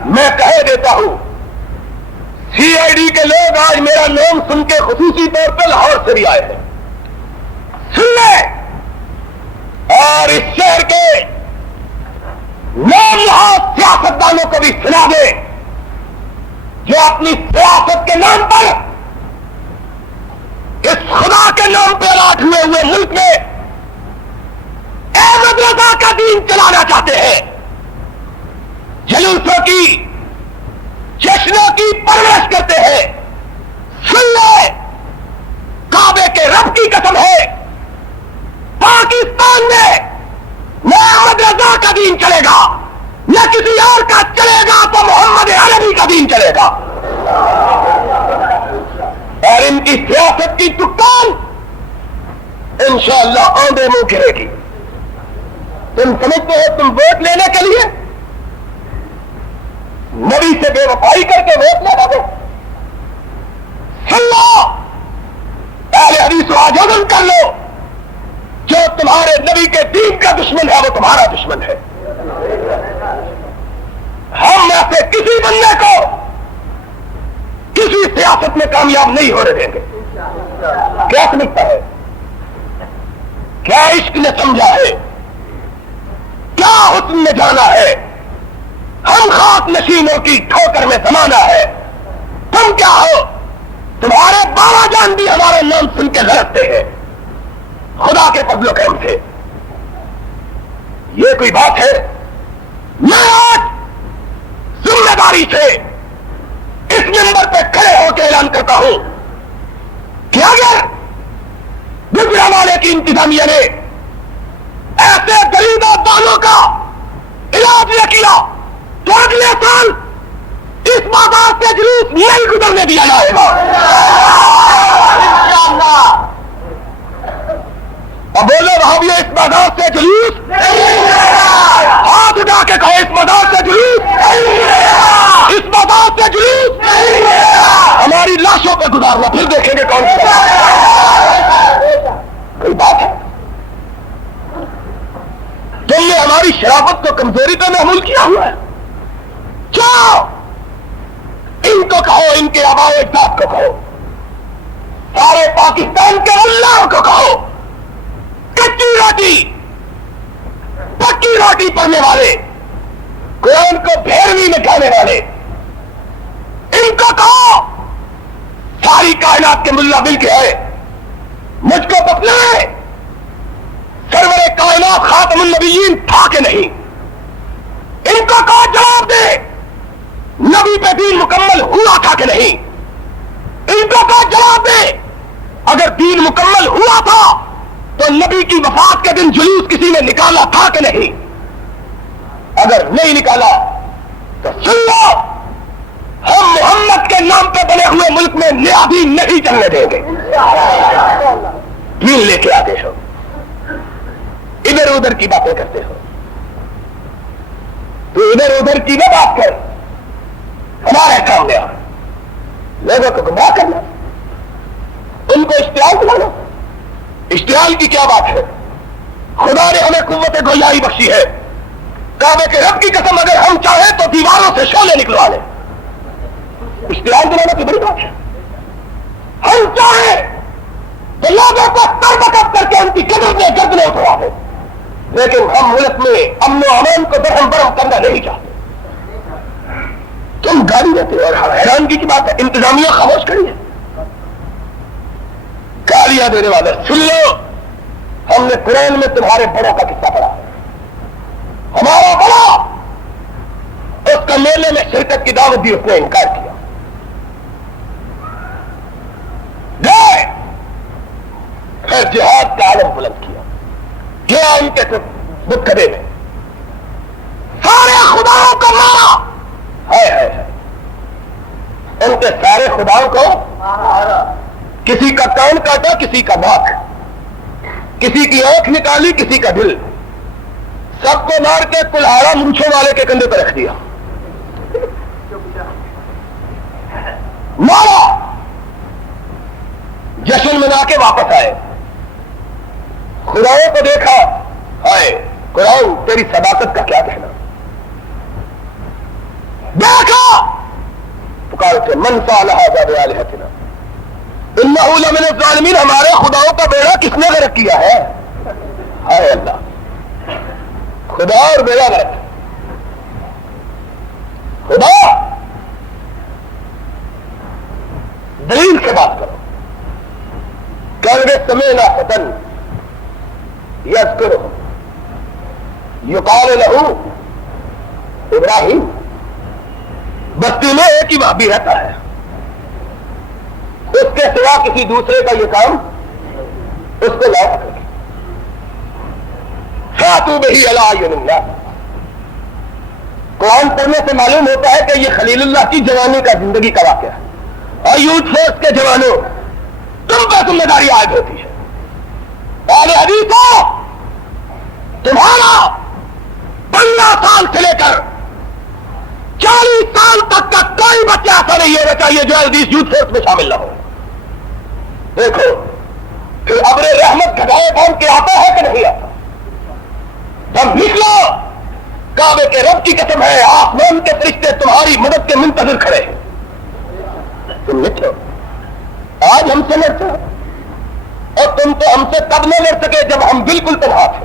میں کہہ دیتا ہوں، سی آئی ڈی کے لوگ آج میرا نام سن کے خصوصی طور پر لاہور سے بھی آئے ہیں. سن لیں، اور اس شہر کے نام نہاد سیاستدانوں کو بھی سنا دے جو اپنی سیاست کے نام پر اس خدا کے نام پہ الاٹ ہوئے ملک میں احمد رضا کا دین چلانا چاہتے ہیں. جلوسوں کی، فرشتوں کی پرورش کرتے ہیں. سن لے، کعبے کے رب کی قسم ہے، پاکستان میں نہ احمد رضا کا دین چلے گا نہ کسی اور کا چلے گا، تو محمد عربی کا دین چلے گا. اور ان کی سیاست کی دکان انشاءاللہ آندھے منہ گرے گی. تم سمجھتے ہو تم ووٹ لینے کے لیے نبی سے بے وفائی کر کے ووٹ لے لو؟ سن لو، اہل حدیث کو عزم کر لو، جو تمہارے نبی کے دین کا دشمن ہے وہ تمہارا دشمن ہے. ہم میں سے کسی بندے کو کسی سیاست میں کامیاب نہیں ہونے دیں گے. کیا سمجھتا ہے؟ کیا عشق نے سمجھا ہے؟ کیا حسن نے جانا ہے؟ ہم خاک نشینوں کی ٹھوکر میں زمانہ ہے. تم کیا ہو؟ تمہارے بابا جان بھی ہمارے نام سن کے لڑکتے ہیں خدا کے فضل و کرم سے. یہ کوئی بات ہے؟ میں آج ذمہ داری سے اس ممبر پہ کھڑے ہو کے اعلان کرتا ہوں کہ اگر گجرانوالے کی انتظامیہ نے ایسے غریبوں بالوں کا علاج نہ کیا تو اگلے سال اس بازار سے جلوس نہیں گزرنے دیا جائے گا انشاءاللہ. اب بولو وہابیوں، اس بازار سے جلوس ہاتھ اٹھا کے کہو، اس بازار سے جلوس، اس بازار سے جلوس ہماری لاشوں پہ گزارنا، پھر دیکھیں گے کون سی کوئی بات ہے. تم نے ہماری شرافت کو کمزوری پہ محمول کیا ہوا ہے. جاؤ ان کو کہو، ان کے آباء و اجداد کو کہو، سارے پاکستان کے ملاؤں کو کہو، کچی روٹی پکی روٹی پڑھنے والے، قرآن کو بھیڑوی میں کھانے والے، ان کو کہو ساری کائنات کے ملا مل کے آئے مجھ کو بتلائے سرور کائنات خاتم النبیین تھا کہ نہیں. ان کو کہو جواب دے نبی پہ دین مکمل ہوا تھا کہ نہیں. ان کو کہو جواب دے اگر دین مکمل ہوا تھا تو نبی کی وفات کے دن جلوس کسی نے نکالا تھا کہ نہیں. اگر نہیں نکالا تو سن لو، ہم محمد کے نام پہ بنے ہوئے ملک میں نیا دین نہیں چلنے دیں گے. دین لے کے آتے ہو، ادھر ادھر کی باتیں کرتے ہو. تو ادھر ادھر کی نہ بات کر، ہمارے سامنے آ لوگوں کو گمراہ کرنا، ان کو اشتعال دلانا. اشتعال کی کیا بات ہے؟ خدا نے ہمیں قوت گویائی بخشی ہے. کعبے کے رب کی قسم اگر ہم چاہیں تو دیواروں سے شعلے نکلوا لیں. اشتعال دلانا کی بڑی بات ہے. ہم چاہیں تو لوگوں کو تربکب کر کے ان کی قدر میں گردنیں اٹھوا دیں، لیکن ہم ملک میں امن و امان کو درہم برہم کرنا نہیں چاہتے. تم گالی دیتے ہو، اور حیرانگی کی بات ہے انتظامیہ خاموش کھڑی ہے. گالیاں دینے والے سن لو، ہم نے قرآن میں تمہارے بڑوں کا قصہ پڑھا. ہمارا بڑا اس کا میلے میں شرکت کی دعوت دی، اس نے انکار کیا. گئے پھر جہاد کا عالم بلند کیا. کیا ان کے مقدمے میں سارے خداؤں کو مارا. ہے ان کے سارے خداؤں کو کسی کا کان کاٹا، کسی کا ناک، کسی کی آنکھ نکالی، کسی کا دل، سب کو مار کے کلہاڑا مونچھوں والے کے کندھے پہ رکھ دیا. مارا، جشن منا کے واپس آئے. خداؤں کو دیکھا، آئے قرآن تیری صداقت کا کیا کہنا. دیکھا پکارتے من فعل هذا بآلهتنا انه لمن الظالمین. ہمارے خداؤں کا بیڑا کس نے غرق کیا ہے؟ ہائے اللہ، خدا اور بیڑا غرق. خدا دلیل سے بات کرو. قد سمعنا فتى يذكرهم يقال له ابراہیم. بستی میں ایک ہی وہابی رہتا ہے، اس کے سوا کسی دوسرے کا یہ کام اس کو لا سکے۔ فاتوا بہ علی اعین الناس، قرآن پڑھنے سے معلوم ہوتا ہے کہ یہ خلیل اللہ کی جوانی کا زندگی کا واقعہ ہے، اور یوتھ فورس کے جوانوں تم پر ذمہ داری عائد ہوتی ہے۔ اہل حدیثوں، تمہارا 15 سال سے لے کر 40 سال تک کا کوئی بچہ ایسا نہیں ہونا چاہیے جو حدیث یوتھ فورس میں شامل نہ ہو۔ دیکھو کہ ابر رحمت گھٹائے کون کے آتا ہے کہ نہیں آتا؟ تم نکلو، کعبے کے رب کی قسم ہے آسمان کے فرشتے تمہاری مدد کے منتظر کھڑے ہیں، تم نکلو۔ آج ہم سے لڑتے ہو، اور تم تو ہم سے تب نہ لڑ سکے جب ہم بالکل تنہا تھے،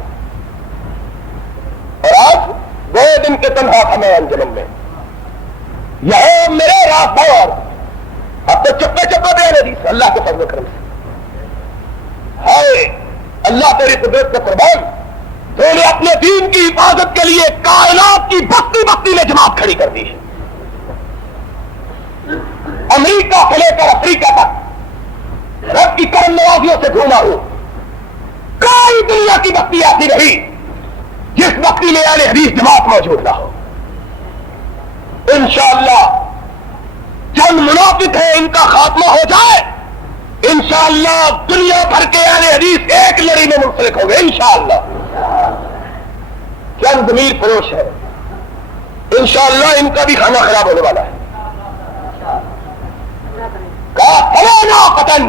اور آج 2 دن کے تنہا تھا میں انجمن میں، یہاں میرے راستہ، اب تو چپے چپے دے حدیث اللہ کے فضل و کرم سے۔ ہائے اللہ تیری قدرت کا قربان، تو نے اپنے دین کی حفاظت کے لیے کائنات کی بستی بستی میں جماعت کھڑی کر دی ہے، امریکہ سے لے کر افریقہ تک رب کی کرم نوازیوں سے گھوما ہوں، کوئی دنیا کی بستی ایسی نہیں جس بستی میں اہل حدیث جماعت موجود نہ ہو۔ انشاءاللہ چند منافق ہیں، ان کا خاتمہ ہو جائے، انشاءاللہ دنیا بھر کے اہل حدیث ایک لڑی میں منسلک ہو گئے انشاءاللہ۔ چند ضمیر فروش ہے، انشاءاللہ ان کا بھی کھانا خراب ہونے والا ہے۔ کہا فلانا پتن،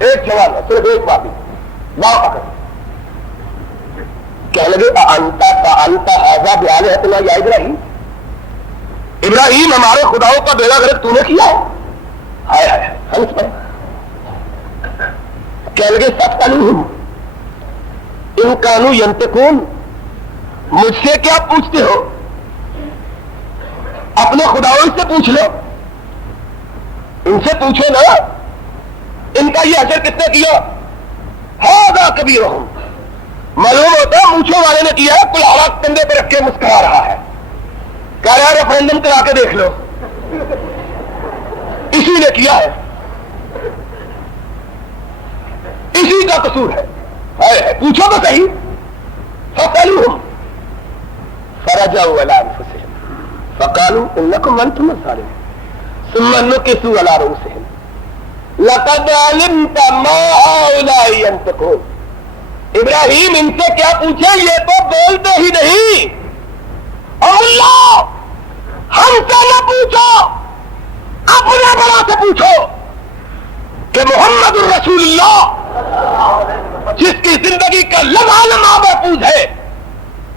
ایک جوان ہے، صرف ایک بات وہاں پکڑ، کہنے لگے انتا ھذا بآلہتنا یا ابراہیم، ابراہیم ہمارے خداؤں کا بیڑا غرق تو نے کیا ہے؟ ہائے ہائے ہنس پڑے، کہنے لگے فاسألوہم ان کانوا ینطقون، مجھ سے کیا پوچھتے ہو، اپنے خداؤں سے پوچھ لو، ان سے پوچھو نا، ان کا یہ اثر کس نے کیا؟ ھذا کبیرہم، معلوم ہوتا ہے مونچھوں والے نے کیا ہے، کوئی حالات کندھے پہ رکھ کے مسکرا رہا ہے، کہہ رہا ہے ریفرنڈم کرا کے دیکھ لو، اسی نے کیا ہے، اسی کا قصور ہے، پوچھو تو صحیح۔ فاسألوہم فرجعوا إلى أنفسهم فقالوا إنكم أنتم الظالمون ثم نكسوا على رؤوسهم لقد علمت ما هؤلاء ينطقون، ابراہیم ان سے کیا پوچھے، یہ تو بولتے ہی نہیں، اور اللہ ہم سے نہ پوچھو، اپنے بڑا سے پوچھو کہ محمد الرسول اللہ جس کی زندگی کا لمحہ لمحہ محفوظ ہے،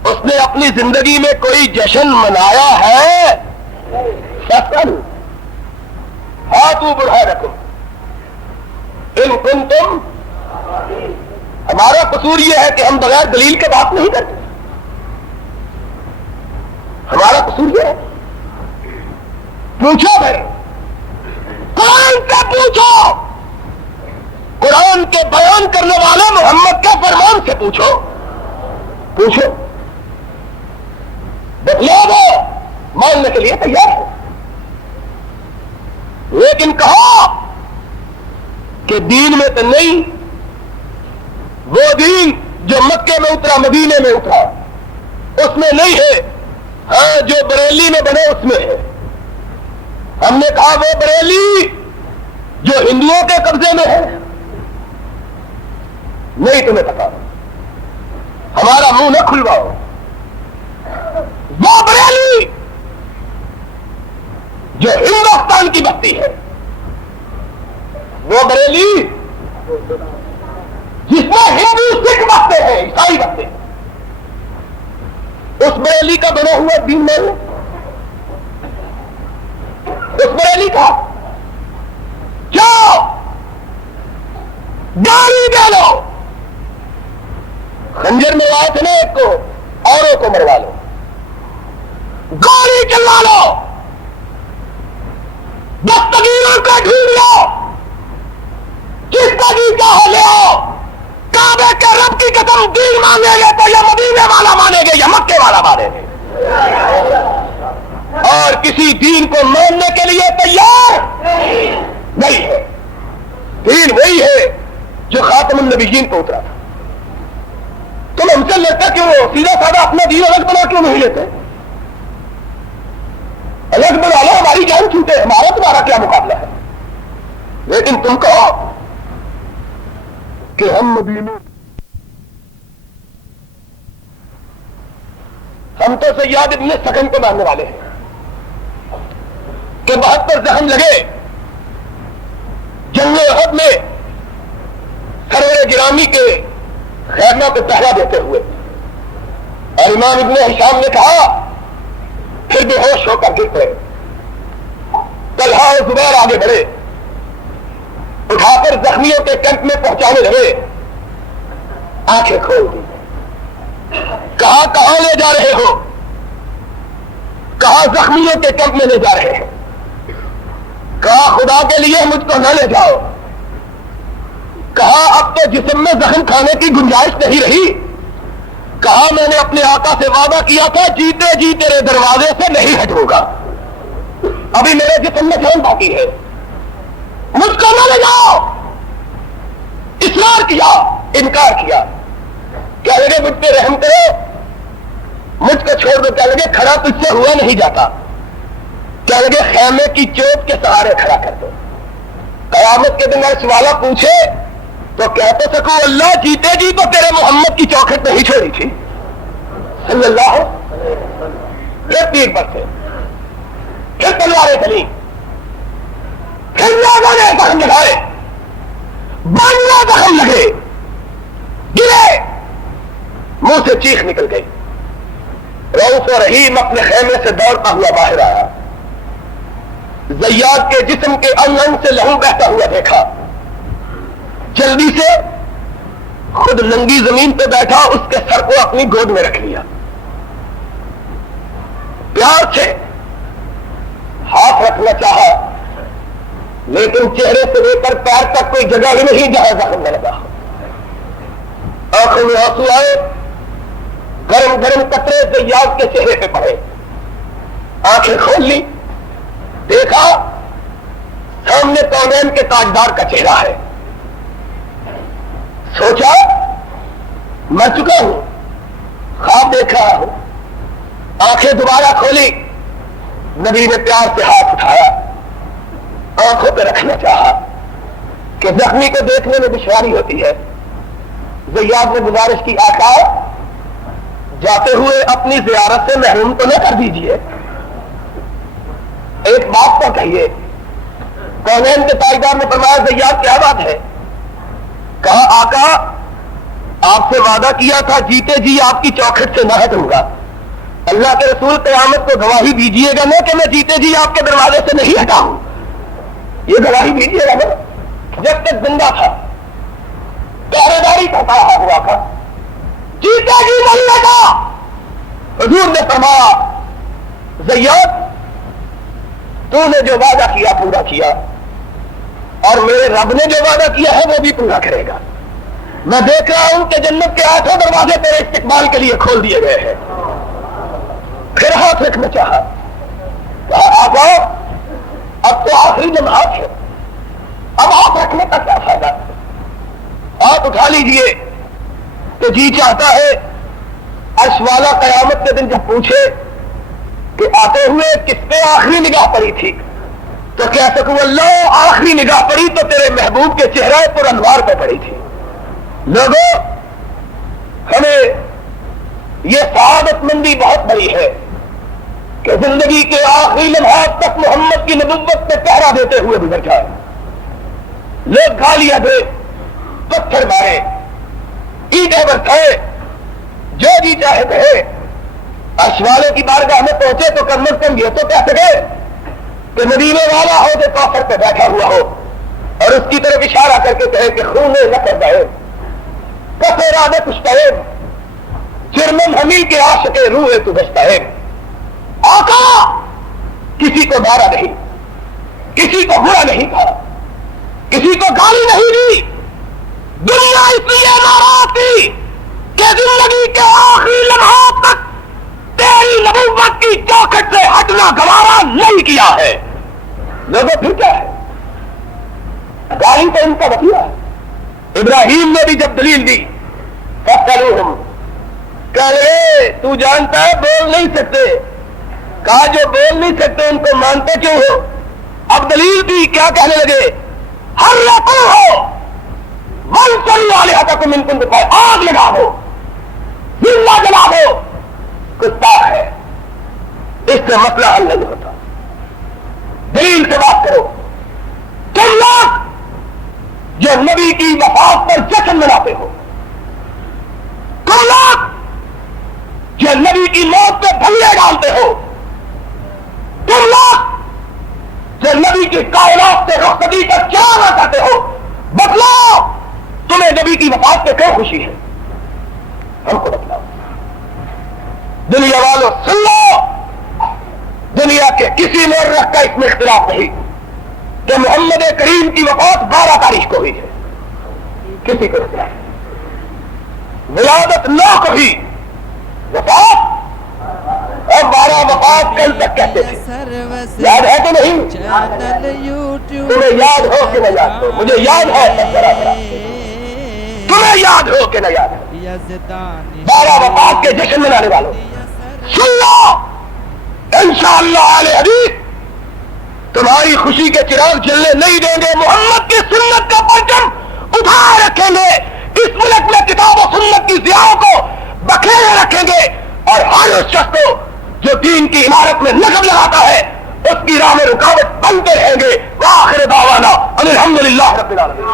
اس نے اپنی زندگی میں کوئی جشن منایا ہے؟ فاسألوا ہاتھوں برہانکم ان کنتم، ہمارا قصور یہ ہے کہ ہم بغیر دلیل کے بات نہیں کرتے، ہمارا قصور یہ ہے، پوچھو پھر قرآن سے پوچھو، قرآن کے بیان کرنے والے محمد کے فرمان سے پوچھو، پوچھو، بتلا دو، ماننے کے لیے تیار ہو، لیکن کہو کہ دین میں تو نہیں، وہ دین جو مکے میں اترا مدینے میں اترا اس میں نہیں ہے، ہاں جو بریلی میں بنے اس میں ہے۔ ہم نے کہا وہ بریلی جو ہندوؤں کے قبضے میں ہے، نہیں تمہیں پتا، ہمارا منہ نہ کھلواؤ، وہ بریلی جو ہندوستان کی بستی ہے، وہ بریلی جس میں ہندو سکھ بستے ہیں، عیسائی بستے ہیں، اس بریلی کا بنا ہوا دین مان لو، اس بریلی کا جاؤ گاڑی دے لو، خنجر مروا تھے نا ایک کو، اوروں کو مروا لو، گاڑی چلا لو، دستگیروں کو ڈھونڈ لو، کس طریقے کا ہو لو، کعبے کے رب کی قسم دین مانگے گے تو یا مدینے والا مانے گے یا مکے والا مانے گے، اور کسی دین کو ماننے کے لیے تیار نہیں ہے. دین وہی ہے جو خاتم النبیین کو اترا تھا. تم ہم سے لیتے کیوں ہو؟ سیدھا سادہ اپنا دین الگ بنا کیوں نہیں لیتے؟ الگ بنا لو، ہماری جان چھوٹے، ہمارا تمہارا کیا مقابلہ ہے؟ لیکن تم کہو کہ ہم مدینے، ہم تو سیاد ابن سکن کے ماننے والے ہیں کہ 72 زخم لگے جنگ احد میں سرور گرامی کے خیمہ کو پہرا دیتے ہوئے. اور امام ابن ہشام نے کہا پھر بے ہوش ہو کر گر پڑے. طلحہ اور زبیر آگے بڑھے، اٹھا کر زخمیوں کے کیمپ میں پہنچانے لگے. آنکھیں کھول دی. کہاں کہاں لے جا رہے ہو؟ کہاں زخمیوں کے کیمپ میں لے جا رہے ہیں؟ کہا خدا کے لیے مجھ کو نہ لے جاؤ. کہا اب تو جسم میں زخم کھانے کی گنجائش نہیں رہی. کہا میں نے اپنے آقا سے وعدہ کیا تھا جیتے جی تیرے دروازے سے نہیں ہٹوں گا، ابھی میرے جسم میں جان باقی ہے، مجھ کو نہ لے جاؤ. اصرار کیا، انکار کیا. کیا لگے مجھ پہ رحم کرو، مجھ کو چھوڑ دو. کیا لگے کھڑا تجھ سے ہوا نہیں جاتا. کیا لگے خیمے کی چوٹ کے سہارے کھڑا کر دو. قیامت کے دن اس والا پوچھے تو کہہ تو سکوں اللہ جیتے جی تو تیرے محمد کی چوکھٹ نہیں چھوڑی تھی صلی اللہ. پھر تیر برسے، پھر تلواریں چلی، پھر لوگوں نے زخم لگائے، 92 زخم لگے، گرے، منہ سے چیخ نکل گئی. رؤوف و رحیم اپنے خیمے سے دوڑتا ہوا باہر آیا. زیاد کے جسم کے انگ انگ سے لہو بہتا ہوا دیکھا. جلدی سے خود ننگی زمین پہ بیٹھا، اس کے سر کو اپنی گود میں رکھ لیا. پیار سے ہاتھ رکھنا چاہا لیکن چہرے سے لے کر پیر تک کوئی جگہ ہی نہیں جہاں زخم نہ لگا. آنکھوں میں آنسو آئے، گرم گرم قطرے زیاد کے چہرے پہ پڑے. آنکھیں کھول لی، دیکھا سامنے کونین کے تاجدار کا چہرہ ہے. سوچا میں چکا ہوں، خواب دیکھ رہا ہوں. آنکھیں دوبارہ کھولی، نبی نے پیار سے ہاتھ اٹھایا، آنکھوں پہ رکھنا چاہا کہ زخمی کو دیکھنے میں دشواری ہوتی ہے. زیاد نے گزارش کی آقا جاتے ہوئے اپنی زیارت سے محروم تو نہ کر دیجیے، ایک بات تو کہیے. کونین کے تاجدار نے فرمایا زیاد کیا بات ہے؟ کہا آقا آپ سے وعدہ کیا تھا جیتے جی آپ کی چوکھٹ سے نہ ہٹوں گا. اللہ کے رسول قیامت کو گواہی دیجیے گا نا کہ میں جیتے جی آپ کے دروازے سے نہیں ہٹا ہوں. یہ گواہی دیجیے گا نا. جب تک زندہ تھا پہرے داری کرتا رہا ہوا تھا، جیتے جی نہیں ہٹا. حضور نے فرمایا زیاد تو نے جو وعدہ کیا پورا کیا، اور میرے رب نے جو وعدہ کیا ہے وہ بھی پورا کرے گا. میں دیکھ رہا ہوں کہ جنت کے 8 دروازے تیرے استقبال کے لیے کھول دیے گئے ہیں. پھر ہاتھ رکھنا چاہا. کہا آقا اب تو آخری لمحات ہے، اب ہاتھ رکھنے کا کیا فائدہ؟ ہاتھ اٹھا لیجئے. تو جی چاہتا ہے عرش والا قیامت کے دن جب پوچھے کہ آتے ہوئے کس پہ آخری نگاہ پڑی تھی تو کہہ سکوں اللہ آخری نگاہ پڑی تو تیرے محبوب کے چہرے پر انوار پہ پڑی تھی. لوگوں ہمیں یہ سعادت مندی بہت بڑی ہے کہ زندگی کے آخری لمحات تک محمد کی نبوت پہ پہرا دیتے ہوئے گزر جائے. لوگ گالیاں دے، پتھر مارے، اینٹیں برسائے، جو جی چاہے کہے. عرش والے کی بارگاہ میں پہنچے تو کم از کم یہ تو کہہ سکے کہ مدینے والا ہو جو کوثر پہ بیٹھا ہوا ہو اور اس کی طرف اشارہ کر کے کہے کہ خون نہ کر گئے کسے رادے پشتائے جرمن ہمیں کے عاشق روح تو بچتائے. آقا کسی کو مارا نہیں، کسی کو برا نہیں کہا، کسی کو گالی نہیں دی. دنیا اس لیے ناراض تھی کہ زندگی کے آخری لمحات تک تیری نبوت کی چوکھٹ سے ہٹنا گوارا نہیں کیا ہے. لوگوں پھر کیا ہے؟ گالی تو ان کا وسیلہ ہے. ابراہیم نے بھی جب دلیل دی فَاسْأَلُوهُمْ کہ تو جانتا ہے بول نہیں سکتے. کہا جو بول نہیں سکتے ان کو مانتے کیوں ہو؟ اب دلیل دی کیا کہنے لگے؟ حَرِّقُوهُ وَانصُرُوا آلِهَتَكُمْ إِن كُنتُمْ فَاعِلِينَ. آگ لگا دو، زندہ جلا دو. گستاخ ہے، اس سے مسئلہ حل نہیں ہوتا. دلیل سے بات کرو. تم لوگ جو نبی کی وفات پر جشن مناتے ہو، تم لوگ جو نبی کی موت پہ بھلے ڈالتے ہو، تم لوگ جو نبی کی کائنات سے رخصتی کا چاہنا کرتے ہو، بتلاؤ تمہیں نبی کی وفات پہ کیوں خوشی ہے؟ ہم کو بتلاؤ. دنیا والوں سن لو، دنیا کے کسی مورخ کا اس میں اختلاف نہیں کہ محمد کریم کی وفات 12 تاریخ کو ہوئی ہے. کسی کو اختلاف نہیں. ولادت 9 کو ہوئی، وفات اور 12 وفات کل تک کہتے تھے. یاد ہے کہ نہیں؟ تمہیں یاد ہو کہ نہ یاد ہو؟ مجھے یاد ہے. تمہیں یاد ہو کہ نہ یاد ہو؟ 12 وفات کے جشن منانے والوں سن لو، انشاءاللہ اہل حدیث تمہاری خوشی کے چراغ جلنے نہیں دیں گے. محمد کی سنت کا پرچم اٹھائے رکھیں گے. اس ملک میں کتاب و سنت کی ضیاءوں کو بکھیرے رکھیں گے، اور ہر اس شخص کو جو دین کی عمارت میں نقب لگاتا ہے اس کی راہ میں رکاوٹ بنتے رہیں گے. وآخر دعوانا ان الحمدللہ رب العالمین.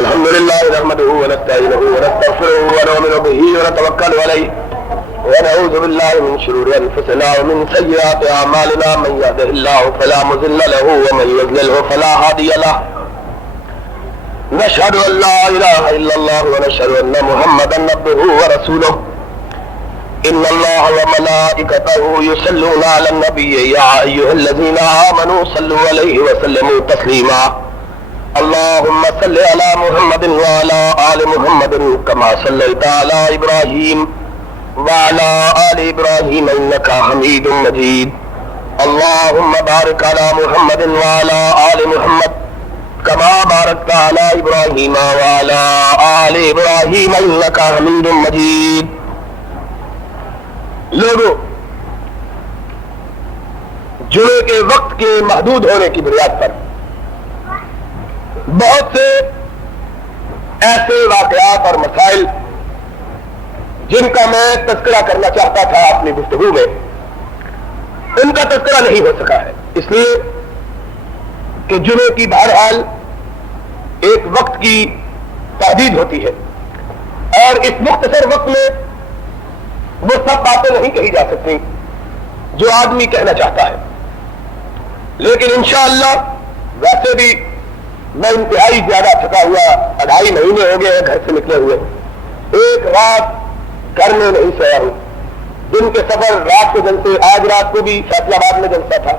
الحمدللہ نحمده ونستعینه ونستغفره ونؤمن به ونتوکل علیہ ونعوذ باللہ من شرور انفسنا ومن سیئات اعمالنا. من یهده اللہ فلا مضل له ومن یضلله فلا هادی له. نشهد ان لا اله الا الله ونشهد ان محمدا عبده ورسوله. ان اللہ وملائکته یصلون علی النبی یا ایها الذین آمنوا صلوا علیہ وسلموا تسلیما. اللهم صل على محمد وعلى آل محمد كما صليت على إبراهيم وعلى آل إبراهيم إنك حميد مجيد. اللهم بارك على محمد وعلى آل محمد كما باركت على إبراهيم وعلى آل إبراهيم إنك حميد مجيد. لوگوں، جمعے کے وقت کے محدود ہونے کی بنیاد پر بہت سے ایسے واقعات اور مسائل جن کا میں تذکرہ کرنا چاہتا تھا اپنی گفتگو میں، ان کا تذکرہ نہیں ہو سکا ہے. اس لیے کہ جمعے کی بہرحال ایک وقت کی تحدید ہوتی ہے، اور اس مختصر وقت میں وہ سب باتیں نہیں کہی جا سکتی جو آدمی کہنا چاہتا ہے. لیکن انشاءاللہ ویسے بھی میں انتہائی زیادہ تھکا ہوا، 2.5 مہینے ہو گئے ہیں گھر سے نکلے ہوئے. ایک رات گھر میں نہیں سویا ہوں. دن کے سفر، رات کے جلسے، آج رات کو بھی فیصلہ آباد میں جلسہ تھا،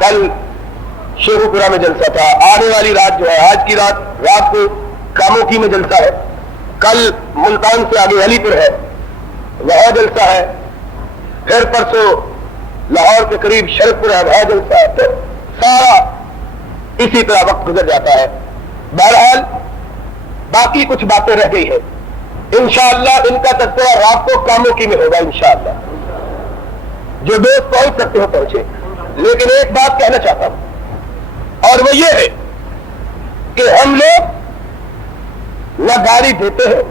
کل شیخو پورہ میں جلسہ تھا، آنے والی رات جو ہے آج کی رات کو کاموکی میں جلسہ ہے، کل ملتان سے آگے علی پور ہے وہاں جلسہ ہے، پھر پرسوں لاہور کے قریب شرف پور ہے وہاں جلسہ ہے. تو سارا اسی طرح وقت گزر جاتا ہے. بہرحال باقی کچھ باتیں رہ گئی ہیں، انشاءاللہ ان کا تذکرہ رات کو کاموکی میں ہوگا انشاءاللہ. جو دوست پہنچ سکتے ہو پہنچے. لیکن ایک بات کہنا چاہتا ہوں، اور وہ یہ ہے کہ ہم لوگ نہ گالی دیتے ہیں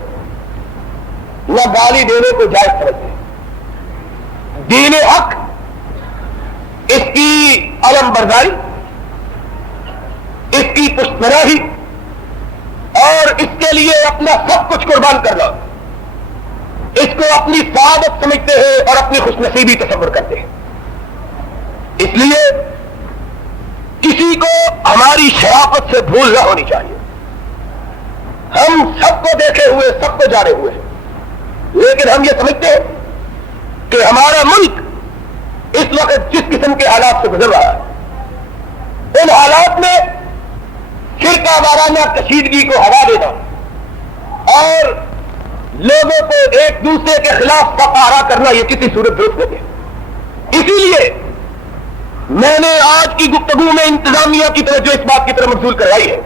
نہ گالی دینے کو جائز سمجھتے ہیں. دین حق، اس کی علم برداری، اس کی پشت پناہی اور اس کے لیے اپنا سب کچھ قربان کرنا، اس کو اپنی سعادت سمجھتے ہیں اور اپنی خوش نصیبی تصور کرتے ہیں. اس لیے کسی کو ہماری شرافت سے بھول نہ ہونی چاہیے. ہم سب کو دیکھے ہوئے، سب کو جانے ہوئے ہیں، لیکن ہم یہ سمجھتے ہیں کہ ہمارا ملک اس وقت جس قسم کے حالات سے گزر رہا ہے، ان حالات میں فرقہ وارانہ کشیدگی کو ہوا دینا اور لوگوں کو ایک دوسرے کے خلاف پکارا کرنا یہ کسی صورت درست نہیں ہے. اسی لیے میں نے آج کی گفتگو میں انتظامیہ کی توجہ اس بات کی طرف مبذول کروائی ہے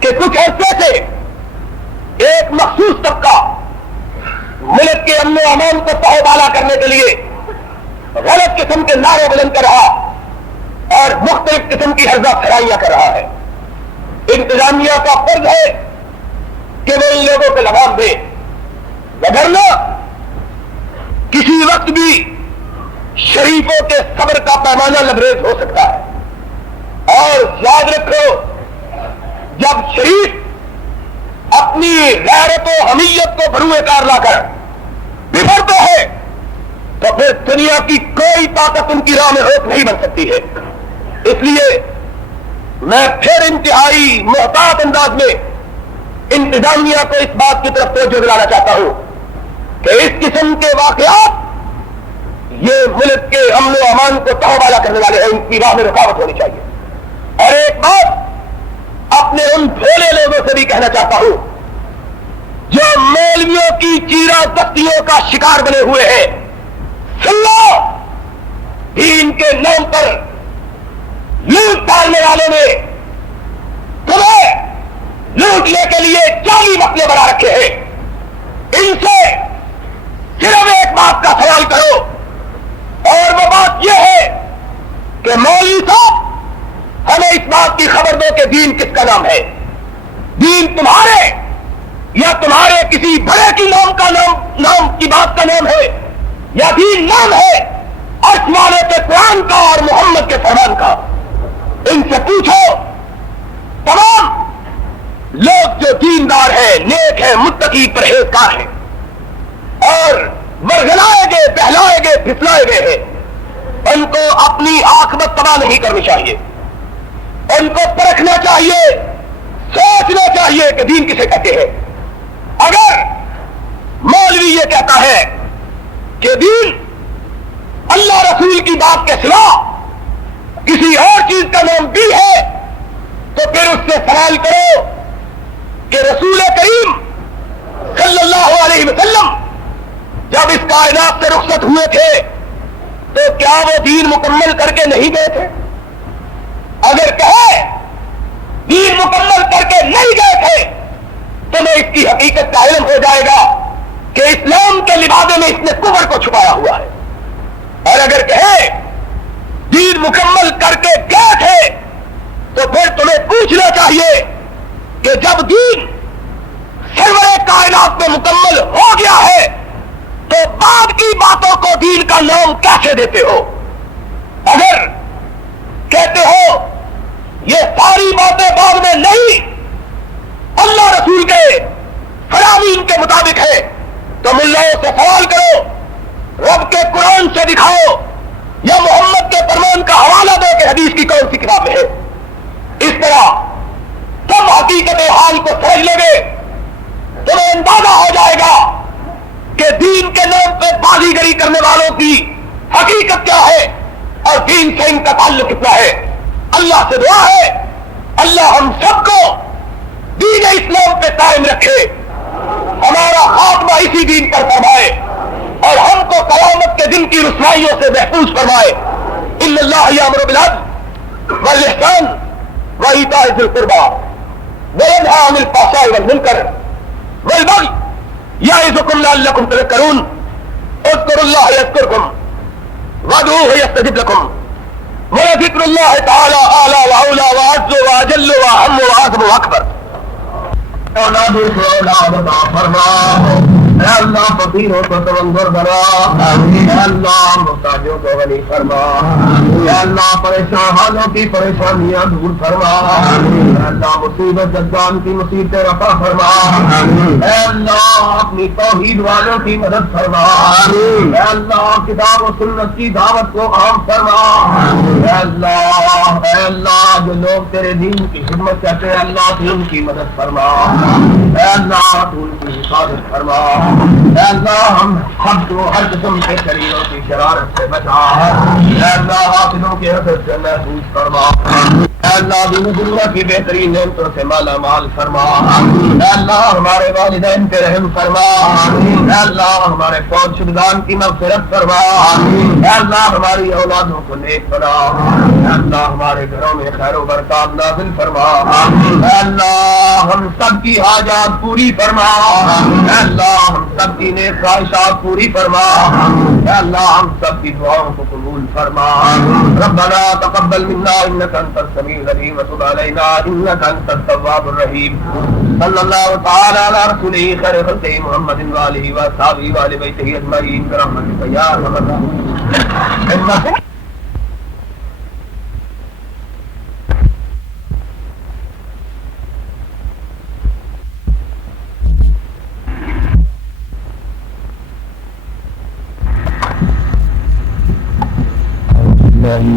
کہ کچھ عرصے سے ایک مخصوص طبقہ ملک کے امن و امان کو پاؤ بالا کرنے کے لیے غلط قسم کے نعرے بلند کر رہا اور مختلف قسم کی ہرزہ پھیلائیاں کر رہا ہے. انتظامیہ کا فرض ہے کہ وہ ان لوگوں کو لگام دے، وگرنہ کسی وقت بھی شریفوں کے صبر کا پیمانہ لبریز ہو سکتا ہے. اور یاد رکھو، جب شریف اپنی غیرت و حمیت کو بروئے کار لا کر بفرتا ہے تو پھر دنیا کی کوئی طاقت ان کی راہ میں روک نہیں بن سکتی ہے. اس لیے میں پھر انتہائی محتاط انداز میں انتظامیہ کو اس بات کی طرف توجہ دلانا چاہتا ہوں کہ اس قسم کے واقعات یہ ملک کے امن و امان کو تہو بالا کرنے والے ہیں، ان کی راہ میں رکاوٹ ہونی چاہیے. اور ایک بات اپنے ان بھولے لوگوں سے بھی کہنا چاہتا ہوں جو مولویوں کی چیرا دستیوں کا شکار بنے ہوئے ہیں. سن لو، دین کے نام پر لوٹ ڈالنے والوں نے تمہیں لوٹنے کے لیے جعلی مسئلے بنا رکھے ہیں. ان سے صرف ایک بات کا سوال کرو، اور وہ بات یہ ہے کہ مولوی صاحب ہمیں اس بات کی خبر دو کہ دین کس کا نام ہے. دین تمہارے یا تمہارے کسی بڑے کی نام کی بات کا نام ہے، یا دین نام ہے آسمانوں کے قرآن کا اور محمد کے فرمان کا. ان سے پوچھو، تمام لوگ جو دیندار ہیں، نیک ہیں، متقی پرہیزگار ہیں اور ورگلائے گئے، بہلائے گئے، پھسلائے گئے ہیں، ان کو اپنی عاقبت تباہ نہیں کرنی چاہیے. ان کو پرکھنا چاہیے، سوچنا چاہیے کہ دین کسے کہتے ہیں. اگر مولوی یہ کہتا ہے کہ دین اللہ رسول کی بات کے سوا کسی اور چیز کا نام بھی ہے، تو پھر اس سے سوال کرو کہ رسول کریم صلی اللہ علیہ وسلم جب اس کائنات سے رخصت ہوئے تھے تو کیا وہ دین مکمل کر کے نہیں گئے تھے؟ اگر کہے دین مکمل کر کے نہیں گئے تھے تو میں اس کی حقیقت کا علم ہو جائے گا کہ اسلام کے لبادے میں اس نے کفر کو چھپایا ہوا ہے. اور اگر کہے دین مکمل کر کے گئے تھے تو پھر تمہیں پوچھنا چاہیے کہ جب دین سرور کائنات میں مکمل ہو گیا ہے تو بعد کی باتوں کو دین کا نام کیسے دیتے ہو؟ اگر کہتے ہو یہ ساری باتیں بعد میں نہیں، اللہ رسول کے فرامین کے مطابق ہے، تو ملاؤں سے سوال کرو، رب کے قرآن سے دکھاؤ یا محمد کے فرمان کا حوالہ دو کہ حدیث کی کون سی کتاب میں ہے. اس طرح تم حقیقت حال کو سمجھ لو گے، تمہیں اندازہ ہو جائے گا کہ دین کے نام پہ بازیگری کرنے والوں کی حقیقت کیا ہے اور دین سے ان کا تعلق کتنا ہے. اللہ سے دعا ہے اللہ ہم سب کو دین اسلام پہ قائم رکھے، ہمارا خاتمہ اسی دین پر فرمائے اور ہم کو قیامت کے دن کی رسوائیوں سے محفوظ فرمائے. ان اللہ یامر بالعدل والاحسان وایتاء ذی القربى وینہی عن الفحشاء والمنکر والبغی یعظکم لعلکم تذکرون. اذکروا اللہ یذکرکم وادعوہ یستجب لکم ولذکر اللہ تعالی اعلی واولی واعز واجل واعم واعظم واکبر. اولاد فرما اے اللہ فقیروں کو تمنظر بنا، اے اللہ محتاجوں کو غنی فرما، اے اللہ پریشان حالوں کی پریشانیاں دور فرما، اے اللہ مصیبت زدگان کی مصیبتیں رفع فرما، اے اللہ اپنی توحید والوں کی مدد فرما، اے اللہ کتاب و سنت کی دعوت کو عام فرما، اے اللہ جو لوگ تیرے دین کی خدمت کرتے ہیں اللہ تو ان کی مدد فرما، اے اللہ تو ان کی حفاظت فرما، اے اللہ ہم حد کو ہر قسم کے شریروں کی شرارت سے بچا، اے اللہ حاصلوں کے حسد سے محفوظ فرما. اللہ دنیا کی بہترین نعمتوں سے مالا مال فرما. اے اللہ ہمارے والدین پہ رحم فرما. اے اللہ ہمارے فوج شدگان کی مغفرت فرما. اے اللہ ہماری اولادوں کو نیک بنا. اے اللہ ہمارے گھروں میں خیر و برکات نازل فرما. اے اللہ ہم سب کی حاجات پوری فرما. اے اللہ ہم سب کی نیک خواہشات پوری فرما. اے اللہ ہم سب کی دعاؤں کو قبول فرما. ربنا تقبل منا انك انت السميع العليم وتب علينا انك انت التواب الرحيم. صلى الله تعالى على رسوله خير خلقه محمد وآله وصحبه وآل بيته اجمعين برحمتك يا ارحم الراحمين.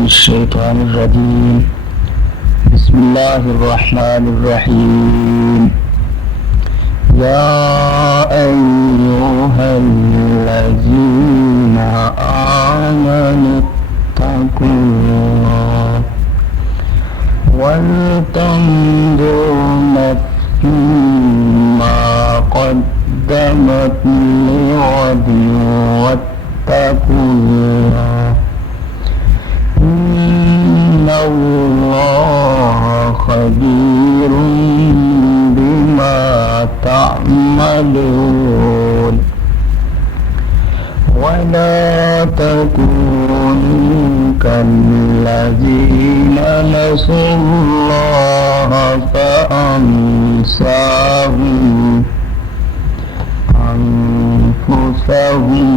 الشيطان الرجيم. بسم الله الرحمن الرحيم. يا أيها الذين آمنوا اتقوا الله ولتنظر نفس ما قدمت لغد واتقوا الله إن الله خبير بما تعملون. ولا تكونوا كالذين نسوا الله فأنساهم أنفسهم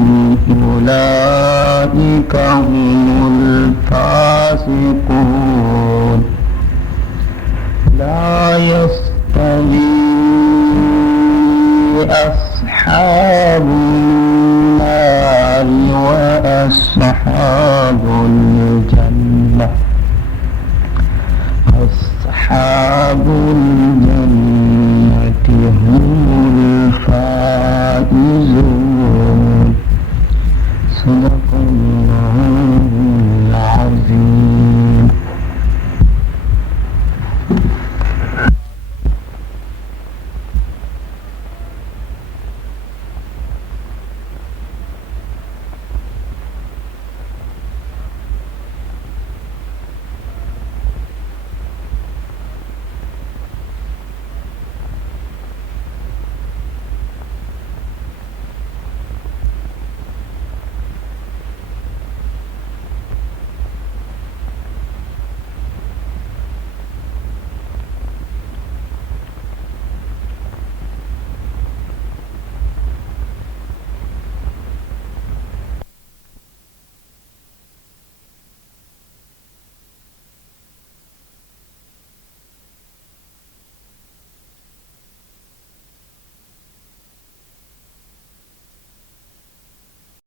أولئك هم الفاسقون. لا يستوي أصحاب